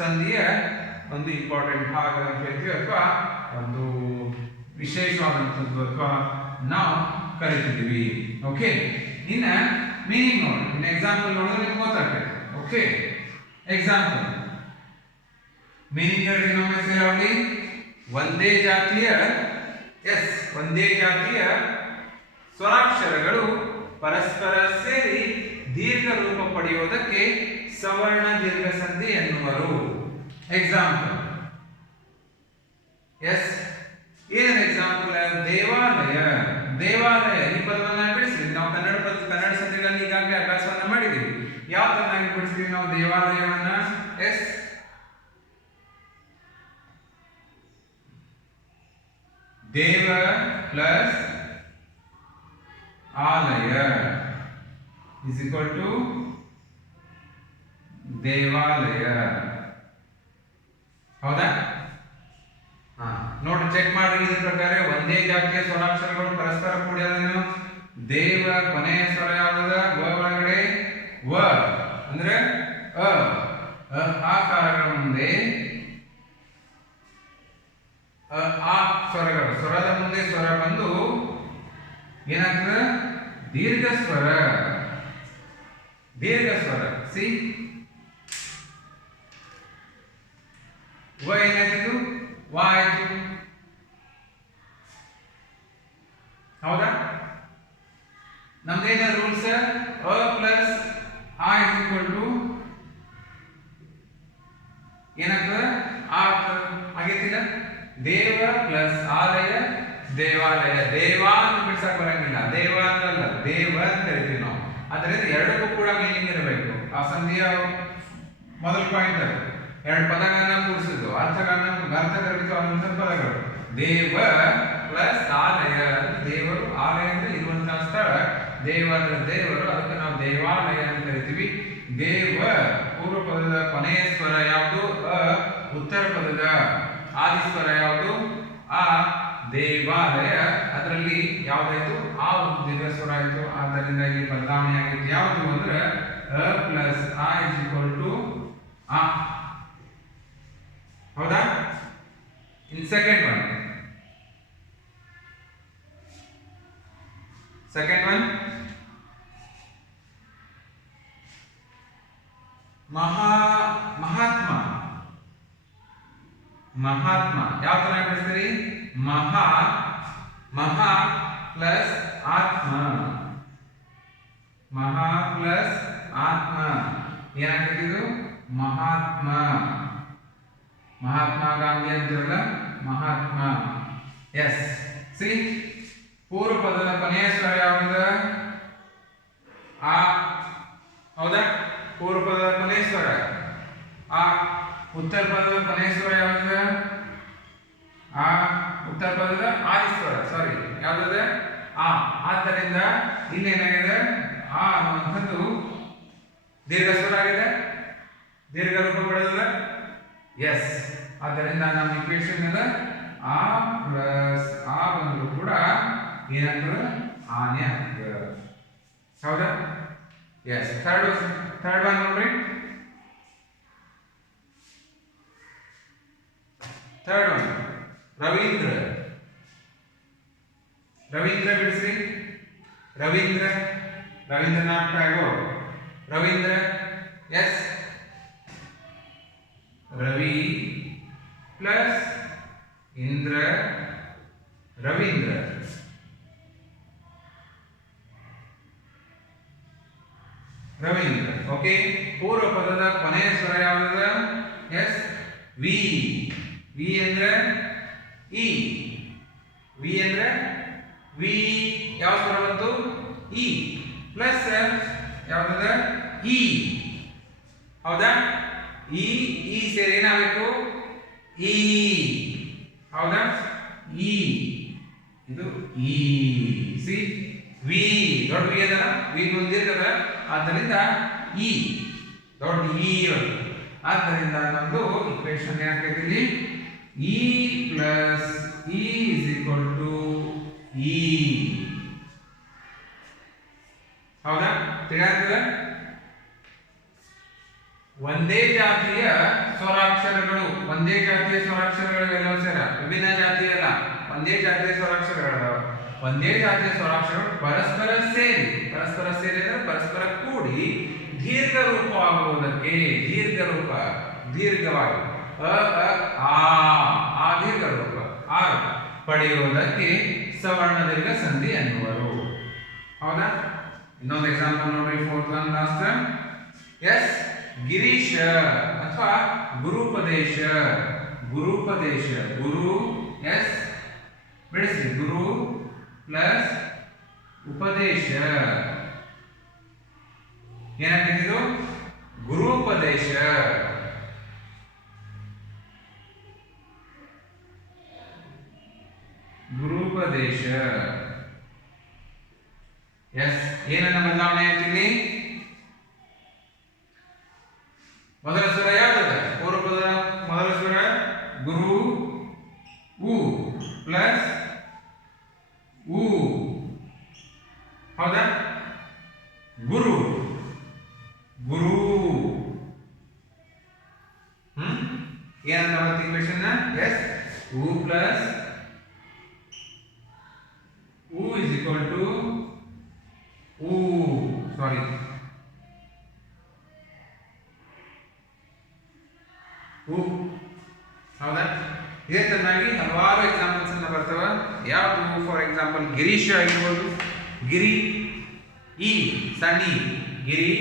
ಸಂಧಿಯ ಒಂದು ಇಂಪಾರ್ಟೆಂಟ್ ಭಾಗ ಅಂತ ಹೇಳ್ತೀವಿ, ಅಥವಾ ಒಂದು ವಿಶೇಷವಾದಂಥದ್ದು ಅಥವಾ ನಾವು ಕರಿತಿದ್ದೀವಿ. ಓಕೆ, ಇನ್ನ ಮೀನಿಂಗ್ ನೋಡಿ, ಇನ್ನು ಎಕ್ಸಾಂಪಲ್ ನೋಡಿದ್ರೆ ನಿಮ್ಗೆ ಗೊತ್ತಾಗ್ತದೆ. ಓಕೆ, ಎಕ್ಸಾಂಪಲ್ ಮೀನಿಂಗ್ ಹೇಳಿ ನಮ್ಮ ಹೆಸರಲ್ಲಿ ಒಂದೇ ಜಾತಿಯ ಸ್ವರಾಕ್ಷರಗಳು ಪರಸ್ಪರ ಸೇರಿ ದೀರ್ಘ ರೂಪ ಪಡೆಯುವುದಕ್ಕೆ ಸವರ್ಣ ದೀರ್ಘ ಸಂಧಿ ಎನ್ನುವರು. ಎಕ್ಸಾಂಪಲ್ ಎಸ್, ಏನ್ ಎಕ್ಸಾಂಪಲ್? ದೇವಾಲಯ ಈ ಪದವನ್ನ ಬಿಡಿಸ್ತೀವಿ ನಾವು. ಕನ್ನಡ ಸಂಧಿಗಳಲ್ಲಿ ಈಗಾಗಲೇ ಅಭ್ಯಾಸವನ್ನ ಮಾಡಿದ್ದೀವಿ. ಯಾವ ತರನಾಗಿ ಬಿಡಿಸ್ತೀವಿ ನಾವು ದೇವಾಲಯವನ್ನ? ಎಸ್, ದೇವ ಪ್ಲಸ್ ಆಲಯ ಇಸ್ ಈಕ್ವಲ್ ಟು ದೇವಾಲಯ. ಹೌದಾ? ನೋಡಿ, ಚೆಕ್ ಮಾಡಿ. ಇದ್ರ ಪ್ರಕಾರ ಒಂದೇ ಜಾತಿಯ ಸ್ವರಾಕ್ಷರಗಳು ಪರಸ್ಪರ ಕೂಡಿಯೋದೇನು? ದೇವ ಕೊನೆಯ ಸ್ವರ ಯಾವ್ದದ? ವ ಒಳಗಡೆ ವ ಅಂದ್ರೆ ಆಕಾರಗಳ ಮುಂದೆ ಆ ಸ್ವರಗಳು, ಸ್ವರದ ಮುಂದೆ ಸ್ವರ ಬಂದು ಏನಾಗ್ತದೆ? ದೀರ್ಘ ಸ್ವರ. ಸಿ ವ ಏನಾಯ್ತು? ವ ಆಯ್ತು. ಹೌದಾ? ನಮ್ದೇನ ರೂಲ್ಸ್? ಅ ಪ್ಲಸ್ ಆ ಇಸ್ ಈಕ್ವಲ್ ಟು ಏನಾಗ್ತದೆ? ಆ ಆಗೈತಿಲ್ಲ? ದೇವ ಪ್ಲಸ್ ಆಲಯ ದೇವಾಲಯ. ದೇವ ಅಂತ ಬಿಡ್ಸಕ್ ಬರಂಗಿಲ್ಲ, ದೇವ ಅಂತಲ್ಲ, ದೇವ ಅಂತ ಹೇಳ್ತೀವಿ ನಾವು. ಅದರಿಂದ ಎರಡಕ್ಕೂ ಕೂಡ ಮೀನಿಂಗ್ ಇರಬೇಕು. ಆ ಸಂಧಿಯ ಮೊದಲ ಪಾಯಿಂಟ್ ಅದು. ಎರಡು ಪದಗಳನ್ನ ಕೂಡಿಸಿದ್ದು ಅರ್ಥಗರ್ಭಿತವಾದಂತಹ ಪದಗಳು. ದೇವ ಪ್ಲಸ್ ಆಲಯ, ದೇವರು, ಆಲಯ ಅಂದ್ರೆ ಇರುವಂತಹ ಸ್ಥಳ, ದೇವ ಅಂದ್ರೆ ದೇವರು, ಅದಕ್ಕೆ ನಾವು ದೇವಾಲಯ ಅಂತ ಹೇಳ್ತೀವಿ. ದೇವ ಪೂರ್ವ ಪದದ ಕೊನೆಯ ಸ್ವರ ಯಾವುದು ಅ, ಉತ್ತರ ಪದದ ಆದಿ ಸ್ವರ ಯಾವುದು ಆ, ದೇವಾಲಯ ಅದರಲ್ಲಿ ಯಾವ್ದಾಯ್ತು ಆ ಒಂದು ದೀರ್ಘ ಸ್ವರ ಆಯಿತು. ಆದ್ದರಿಂದ ಇಲ್ಲಿ ಬದಲಾವಣೆ ಆಗಿತ್ತು ಯಾವುದು ಅಂದ್ರೆ ಅ ಪ್ಲಸ್ ಆ ಇಸ್ ಈಕ್ವಲ್ ಟು ಆ. ಹೌದಾ? ಇನ್ ಸೆಕೆಂಡ್ ಒನ್ ಮಹಾತ್ಮ ಯಾವ ತರ ಬಿಡಿಸ್ತೀರಿ? ಮಹಾ ಪ್ಲಸ್ ಆತ್ಮ, ಮಹಾ ಪ್ಲಸ್ ಆತ್ಮ ಏನಾಗ್ತಿದ್ದು ಮಹಾತ್ಮ. ಮಹಾತ್ಮ ಗಾಂಧಿ ಅಂತಿರಲ್ಲ ಮಹಾತ್ಮ. ಎಸ್ ಸಿ ಪೂರ್ವ ಪದದ ಕೊನೆಯ ಸ್ವರ ಯಾವುದು ಆ. ಹೌದಾ? ಪೂರ್ವ ಪದದ ಕೊನೆಯ ಸ್ವರ ಆ. ಉತ್ತರ ಪದದ ಕೊನೆಯ ಸ್ವರ ಯಾವುದು ಆ. ಉತ್ತರ ಪದದ ಆದಿ ಸ್ವರ ಸಾರಿ ಯಾವ್ದು ಆ. ಆದ್ದರಿಂದ ಇಲ್ಲಿ ಏನಾಗಿದೆ ಆ ಅನ್ನುವಂಥದ್ದು ದೀರ್ಘ ಸ್ವರ ಆಗಿದೆ, ದೀರ್ಘ ರೂಪ ಪಡೆದಿಲ್ಲ. ಎಸ್, ಆದ್ದರಿಂದ ನಮ್ಮ ಇಕ್ವೇಶನ್ ಇದೆ ಆ ಪ್ಲಸ್ ಆ ಬಂದ್ರು ಕೂಡ ಏನಾಗ್ತದೆ ಆನೆ ಆಗ್ತದೆ. ಹೌದಾ? ಎಸ್. ಥರ್ಡ್ ಒನ್ ನೋಡ್ರಿ. ಥರ್ಡ್ ಒನ್ ರವೀಂದ್ರ ಬಿಡಿಸ್ರಿ. Rabindranath Tagore. Ravindra. Yes. Ravi plus Indra Ravindra. Okay. ಪೂರ್ವ ಪದದ ಕೊನೆಯ ಸ್ವರ ಯಾವುದು? ಎಸ್. ವಿ. ವಿ ಅಂದ್ರೆ ಇ. ವಿ ಅಂದ್ರೆ ವಿ ಯಾವ ಸ್ವರ ಬಂತು? ಇ ಪ್ಲಸ್ ಯಾವ್ದ ಇ. ಹೌದಾ? ಈ ಸೇರಿ ಏನಾಗಬೇಕು? ಈ. ಹೌದಾ? ಈ ಇದು ಈ. ಸಿ ವಿ ದೊಡ್ಡ ವಿ ಅದಲ್ಲ, ವಿ ಮುಂದಿರ್ತದ, ಆದ್ದರಿಂದ ಈ ದೊಡ್ಡ ಇ. ಆದ್ದರಿಂದ ನಮ್ದು ಇಕ್ವೇಶನ್ ಏನಾಗ್ತದೆ ಇಲ್ಲಿ ಇ ಪ್ಲಸ್ ಇ ಇಸ್ ಈಕ್ವಲ್ ಟು ಇ. ಹೌದಾ? ತಿಳಿಯಾಗ್ತದೆ? ಒಂದೇ ಜಾತಿಯ ಸ್ವರಾಕ್ಷರಗಳು ಎಲ್ಲವೂ ಸೇರ, ವಿಭಿನ್ನ ಜಾತಿಯ ಅಲ್ಲ, ಒಂದೇ ಜಾತಿಯ ಸ್ವರಾಕ್ಷರಗಳು. ಒಂದೇ ಜಾತಿಯ ಸ್ವರಾಕ್ಷರಗಳು ಪರಸ್ಪರ ಸೇರಿ ಅಂದ್ರೆ ಪರಸ್ಪರ ಕೂಡಿ ದೀರ್ಘ ರೂಪ ಆಗುವುದಕ್ಕೆ ದೀರ್ಘವಾಗಿ ಆ ದೀರ್ಘ ರೂಪ ಆ ಪಡೆಯುವುದಕ್ಕೆ ಸವರ್ಣ ದೀರ್ಘ ಸಂಧಿ ಅನ್ನುವರು. ಹೌದಾ? ಇನ್ನೊಂದು ಎಕ್ಸಾಂಪಲ್ ನೋಡ್ರಿ. Fourth one last. ಎಸ್. ಗಿರೀಶ ಅಥವಾ ಗುರುಪದೇಶ. ಗುರು. ಎಸ್ ಬಿಡಿಸಿ. ಗುರು ಪ್ಲಸ್ ಉಪದೇಶ ಏನಾಗ್ತಿದ್ದು ಗುರುಪದೇಶ. ಎಸ್. ಏನನ್ನ ಬದಲಾವಣೆ ಆಗ್ತಿದೆ? ಮೊದಲ ಸ್ವರ ಯಾವ್ದು? ಪೂರ್ವಪದ ಮೊದಲ ಸ್ವರ ಗುರು ಉ ಪ್ಲಸ್ ಉ. ಹೌದಾ? ಗುರು ಏನಂತ ಬರುತ್ತೆ ಇಕ್ವೇಶನ್? ಎಸ್. ಉ ಪ್ಲಸ್ ಉ ಇಸ್ ಈಕ್ವಲ್ ಟು ಉ. ಸಾರಿ, ಉ. ಹೌದಾ? ಇದೇ ತರನಾಗಿ ಹಲವಾರು ಎಕ್ಸಾಂಪಲ್ಸ್ ಅನ್ನ ಬರ್ತವ. ಯಾವುದು? ಫಾರ್ ಎಕ್ಸಾಂಪಲ್ ಗಿರೀಶ ಆಗಿರ್ಬೋದು. ಗಿರಿ ಇ ಸಣ್ಣ ಇ. ಗಿರಿ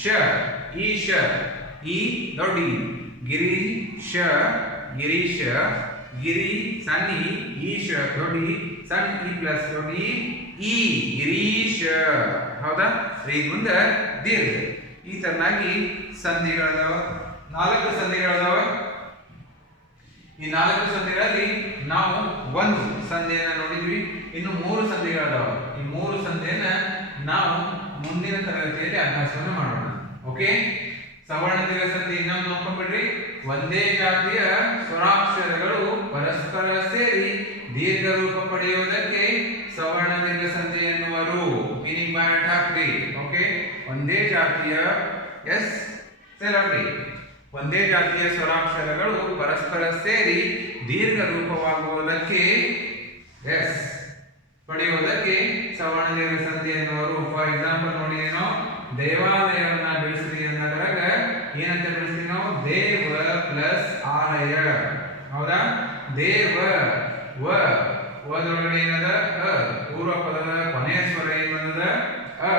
ಶ ಈಶ ಇ ದೊಡ್ಡ ಇ. ಗಿರೀಶ ಗಿರಿ ಸಣ್ಣ ಇ, ಈಶ ದೊಡ್ಡ ಇ, ಸಣ್ಣ ಇ ಪ್ಲಸ್ ದೊಡ್ಡ ಇ ಗಿರೀಶ. ಹೌದಾ? ಈಗ ಮುಂದೆ ದೀರ್ಘ. ಈ ತರನಾಗಿ ಸಂಧಿಗಳದಾವ, 4 ಸಂಧಿಗಳದಾವ. ಈ 4 ಸಂಧಿಗಳಲ್ಲಿ ನಾವು ಒಂದು ಸಂಧಿಯನ್ನ ನೋಡಿದ್ವಿ, ಇನ್ನು 3 ಸಂಧಿಗಳದಾವ. ಈ 3 ಸಂಧಿಯನ್ನ ನಾವು ಮುಂದಿನ ತರಗತಿಯಲ್ಲಿ ಅಭ್ಯಾಸವನ್ನು ಮಾಡೋಣ. ಓಕೆ. ಓಕೆ. ಸವರ್ಣ ದೀರ್ಘ ಸಂಧಿ ಇನ್ನೊಂದು ನೋಡ್ಕೊಂಡ್ಬಿಡ್ರಿ. ಒಂದೇ ಜಾತಿಯ ಸ್ವರಾಕ್ಷರಗಳು ಪರಸ್ಪರ ಸೇರಿ ದೀರ್ಘ ರೂಪ ಪಡೆಯುವುದಕ್ಕೆ ಸವರ್ಣ ದೀರ್ಘ ಸಂಧಿ ಎನ್ನುವರು. ಮೀನಿಂಗ್ ಬೈ ಹಾಕ್ರಿ. ಓಕೆ. ಒಂದೇ ಜಾತಿಯ ಎಸ್ ಸೇರಿ ಒಂದೇ ಜಾತಿಯ ಸ್ವರಾಕ್ಷರಗಳು ಪರಸ್ಪರ ಸೇರಿ ದೀರ್ಘ ರೂಪವಾಗುವುದಕ್ಕೆ ಎಸ್ ಪಡೆಯುವುದಕ್ಕೆ ಸವರ್ಣ ದೀರ್ಘ ಸಂಧಿ ಎನ್ನುವರು. ಫಾರ್ ಎಕ್ಸಾಂಪಲ್ ನೋಡಿ, ಏನೋ ದೇವಾಲಯವನ್ನ ಬಿಡಿಸ್ರಿ ಅಂದಾಗ ಏನಂತ ಬಿಡಿಸ್ತೀವಿ ನಾವು? ದೇವ ಪ್ಲಸ್ ಆಲಯ. ಹೌದಾ? ದೇವ ವದೊಳಗಡೆ ಏನದ ಅ, ಪೂರ್ವ ಪದದ ಕೊನೆಯ ಸ್ವರ ಏನ್ ಬಂದದ ಅ,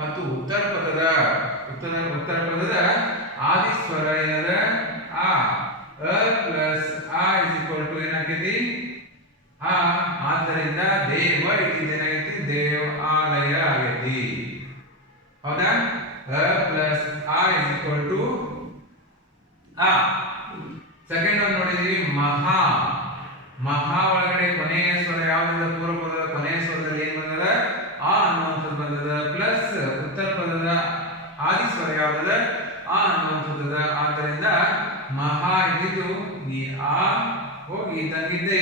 ಮತ್ತು ಉತ್ತರ ಪದದ ಆದಿ ಸ್ವರ ಏನದ ಆ. ಅ ಪ್ಲಸ್ ಆ ಇಸ್ ಈಕ್ವಲ್ ಟು ಏನಾಗೈತಿ? ಆ. ಆದ್ದರಿಂದ ದೇವ ಏನಾಗೈತಿ? ದೇವಾಲಯ ಆಗೈತಿ. ಹೌದಾ? ಅ ಪ್ಲಸ್ ಆ ಇಸ್ ಈಕ್ವಲ್ ಟು ಆ. ಸೆಕೆಂಡ್ ಒನ್ ನೋಡಿದೀವಿ ಮಹಾ. ಮಹಾ ಒಳಗಡೆ ಕೊನೆಯ ಸ್ವರ ಯಾವ್ದು? ಪೂರ್ವ ಪದದ ಕೊನೆಯ ಸ್ವರದಲ್ಲಿ ಏನ್ ಬಂದದ? ಆ ಅನ್ನುವಂಥದ್ದು ಬಂದದ. ಪ್ಲಸ್ ಉತ್ತರ ಪದದ ಆದಿ ಸ್ವರ ಯಾವ್ದದ? ಆ ಅನ್ನುವಂಥದ್ದು. ಆದ್ದರಿಂದ ಮಹಾ ಇದ್ದಿದ್ದು ಈ ಆ ಹೋಗಿ ತಂಗಿದ್ದೆ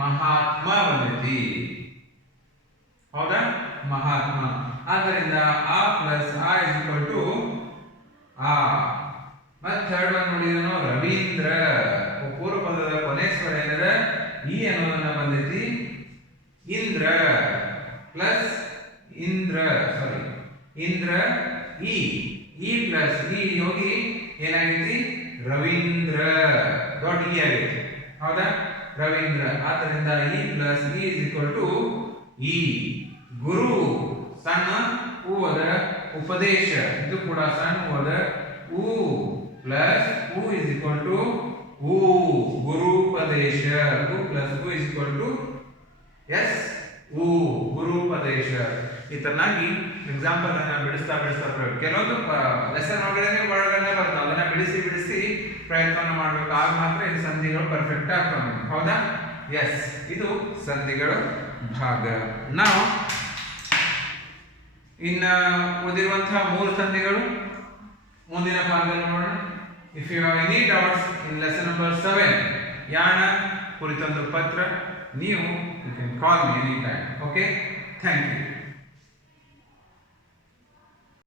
ಮಹಾತ್ಮ ಬಂದೈತಿ. ಹೌದಾ? ಮಹಾತ್ಮ. ಆದ್ದರಿಂದ ಆ ಪ್ಲಸ್ ಆ ಇಸ್ ಈಕ್ವಲ್ ಟು ಆ. ಮತ್ತೆ ಥರ್ಡ್ ಒನ್ ನೋಡಿದ್ರೂ ರವೀಂದ್ರ. ಪೂರ್ವ ಪದದ ಕೊನೆ ಸ್ವರ ಏನದ? ಈ ಅನ್ನೋದನ್ನ ಬಂದೈತಿ. ಇಂದ್ರ ಪ್ಲಸ್ ಇಂದ್ರ ಇಂದ್ರ ಈ ಪ್ಲಸ್ ಈ ಹೋಗಿ ಏನಾಗೈತಿ? ರವೀಂದ್ರ. ದೊಡ್ಡ ಇ ಆಗೈತಿ. ಹೌದಾ? ರವೀಂದ್ರ. ಆದ್ದರಿಂದ ಇ ಪ್ಲಸ್ ಇ ಇಸ್ ಈಕ್ವಲ್ ಟು ಇ. ಗುರು ಸಣ್ಣ ಉ ಅದ. ಉಪದೇಶ ಇದು ಕೂಡ ಸಣ್ಣ ಉ ಅದ. ಉ ಪ್ಲಸ್ ಉ ಇಸ್ ಈಕ್ವಲ್ ಟು ಉ. ಗುರುಪದೇಶ. ಉ ಪ್ಲಸ್ ಉ ಇಸ್ ಈಕ್ವಲ್ ಟು ಎಸ್ ಉ. ಗುರುಪದೇಶ. ಈ ತರನಾಗಿ ಎಕ್ಸಾಂಪಲ್ ಅನ್ನ ಬಿಡಿಸ್ತಾ ಕೆಲವೊಂದು ಲೆಸನ್ ಒಳಗಡೆ ವರ್ಡ್ಗಳನ್ನ ಬರ್ತವೆ. ಅದನ್ನ ಬಿಡಿಸಿ ಪ್ರಯತ್ನವನ್ನು ಮಾಡಬೇಕು. ಆಗ ಮಾತ್ರ ಈ ಸಂಧಿಗಳು ಪರ್ಫೆಕ್ಟ್ ಆಗ್ತವೆ. ಹೌದಾ? ಎಸ್, ಇದು ಸಂಧಿಗಳ ಭಾಗ. ನಾವು ಇನ್ನು ಉಳಿದಿರುವಂತಹ 3 ಸಂಧಿಗಳು ಮುಂದಿನ ಭಾಗದಲ್ಲಿ ನೋಡೋಣ. If you have any doubts in lesson number 7 Yana ಕುರಿತೊಂದು ಪತ್ರ, ನೀವು you can call me any time. Okay, thank you.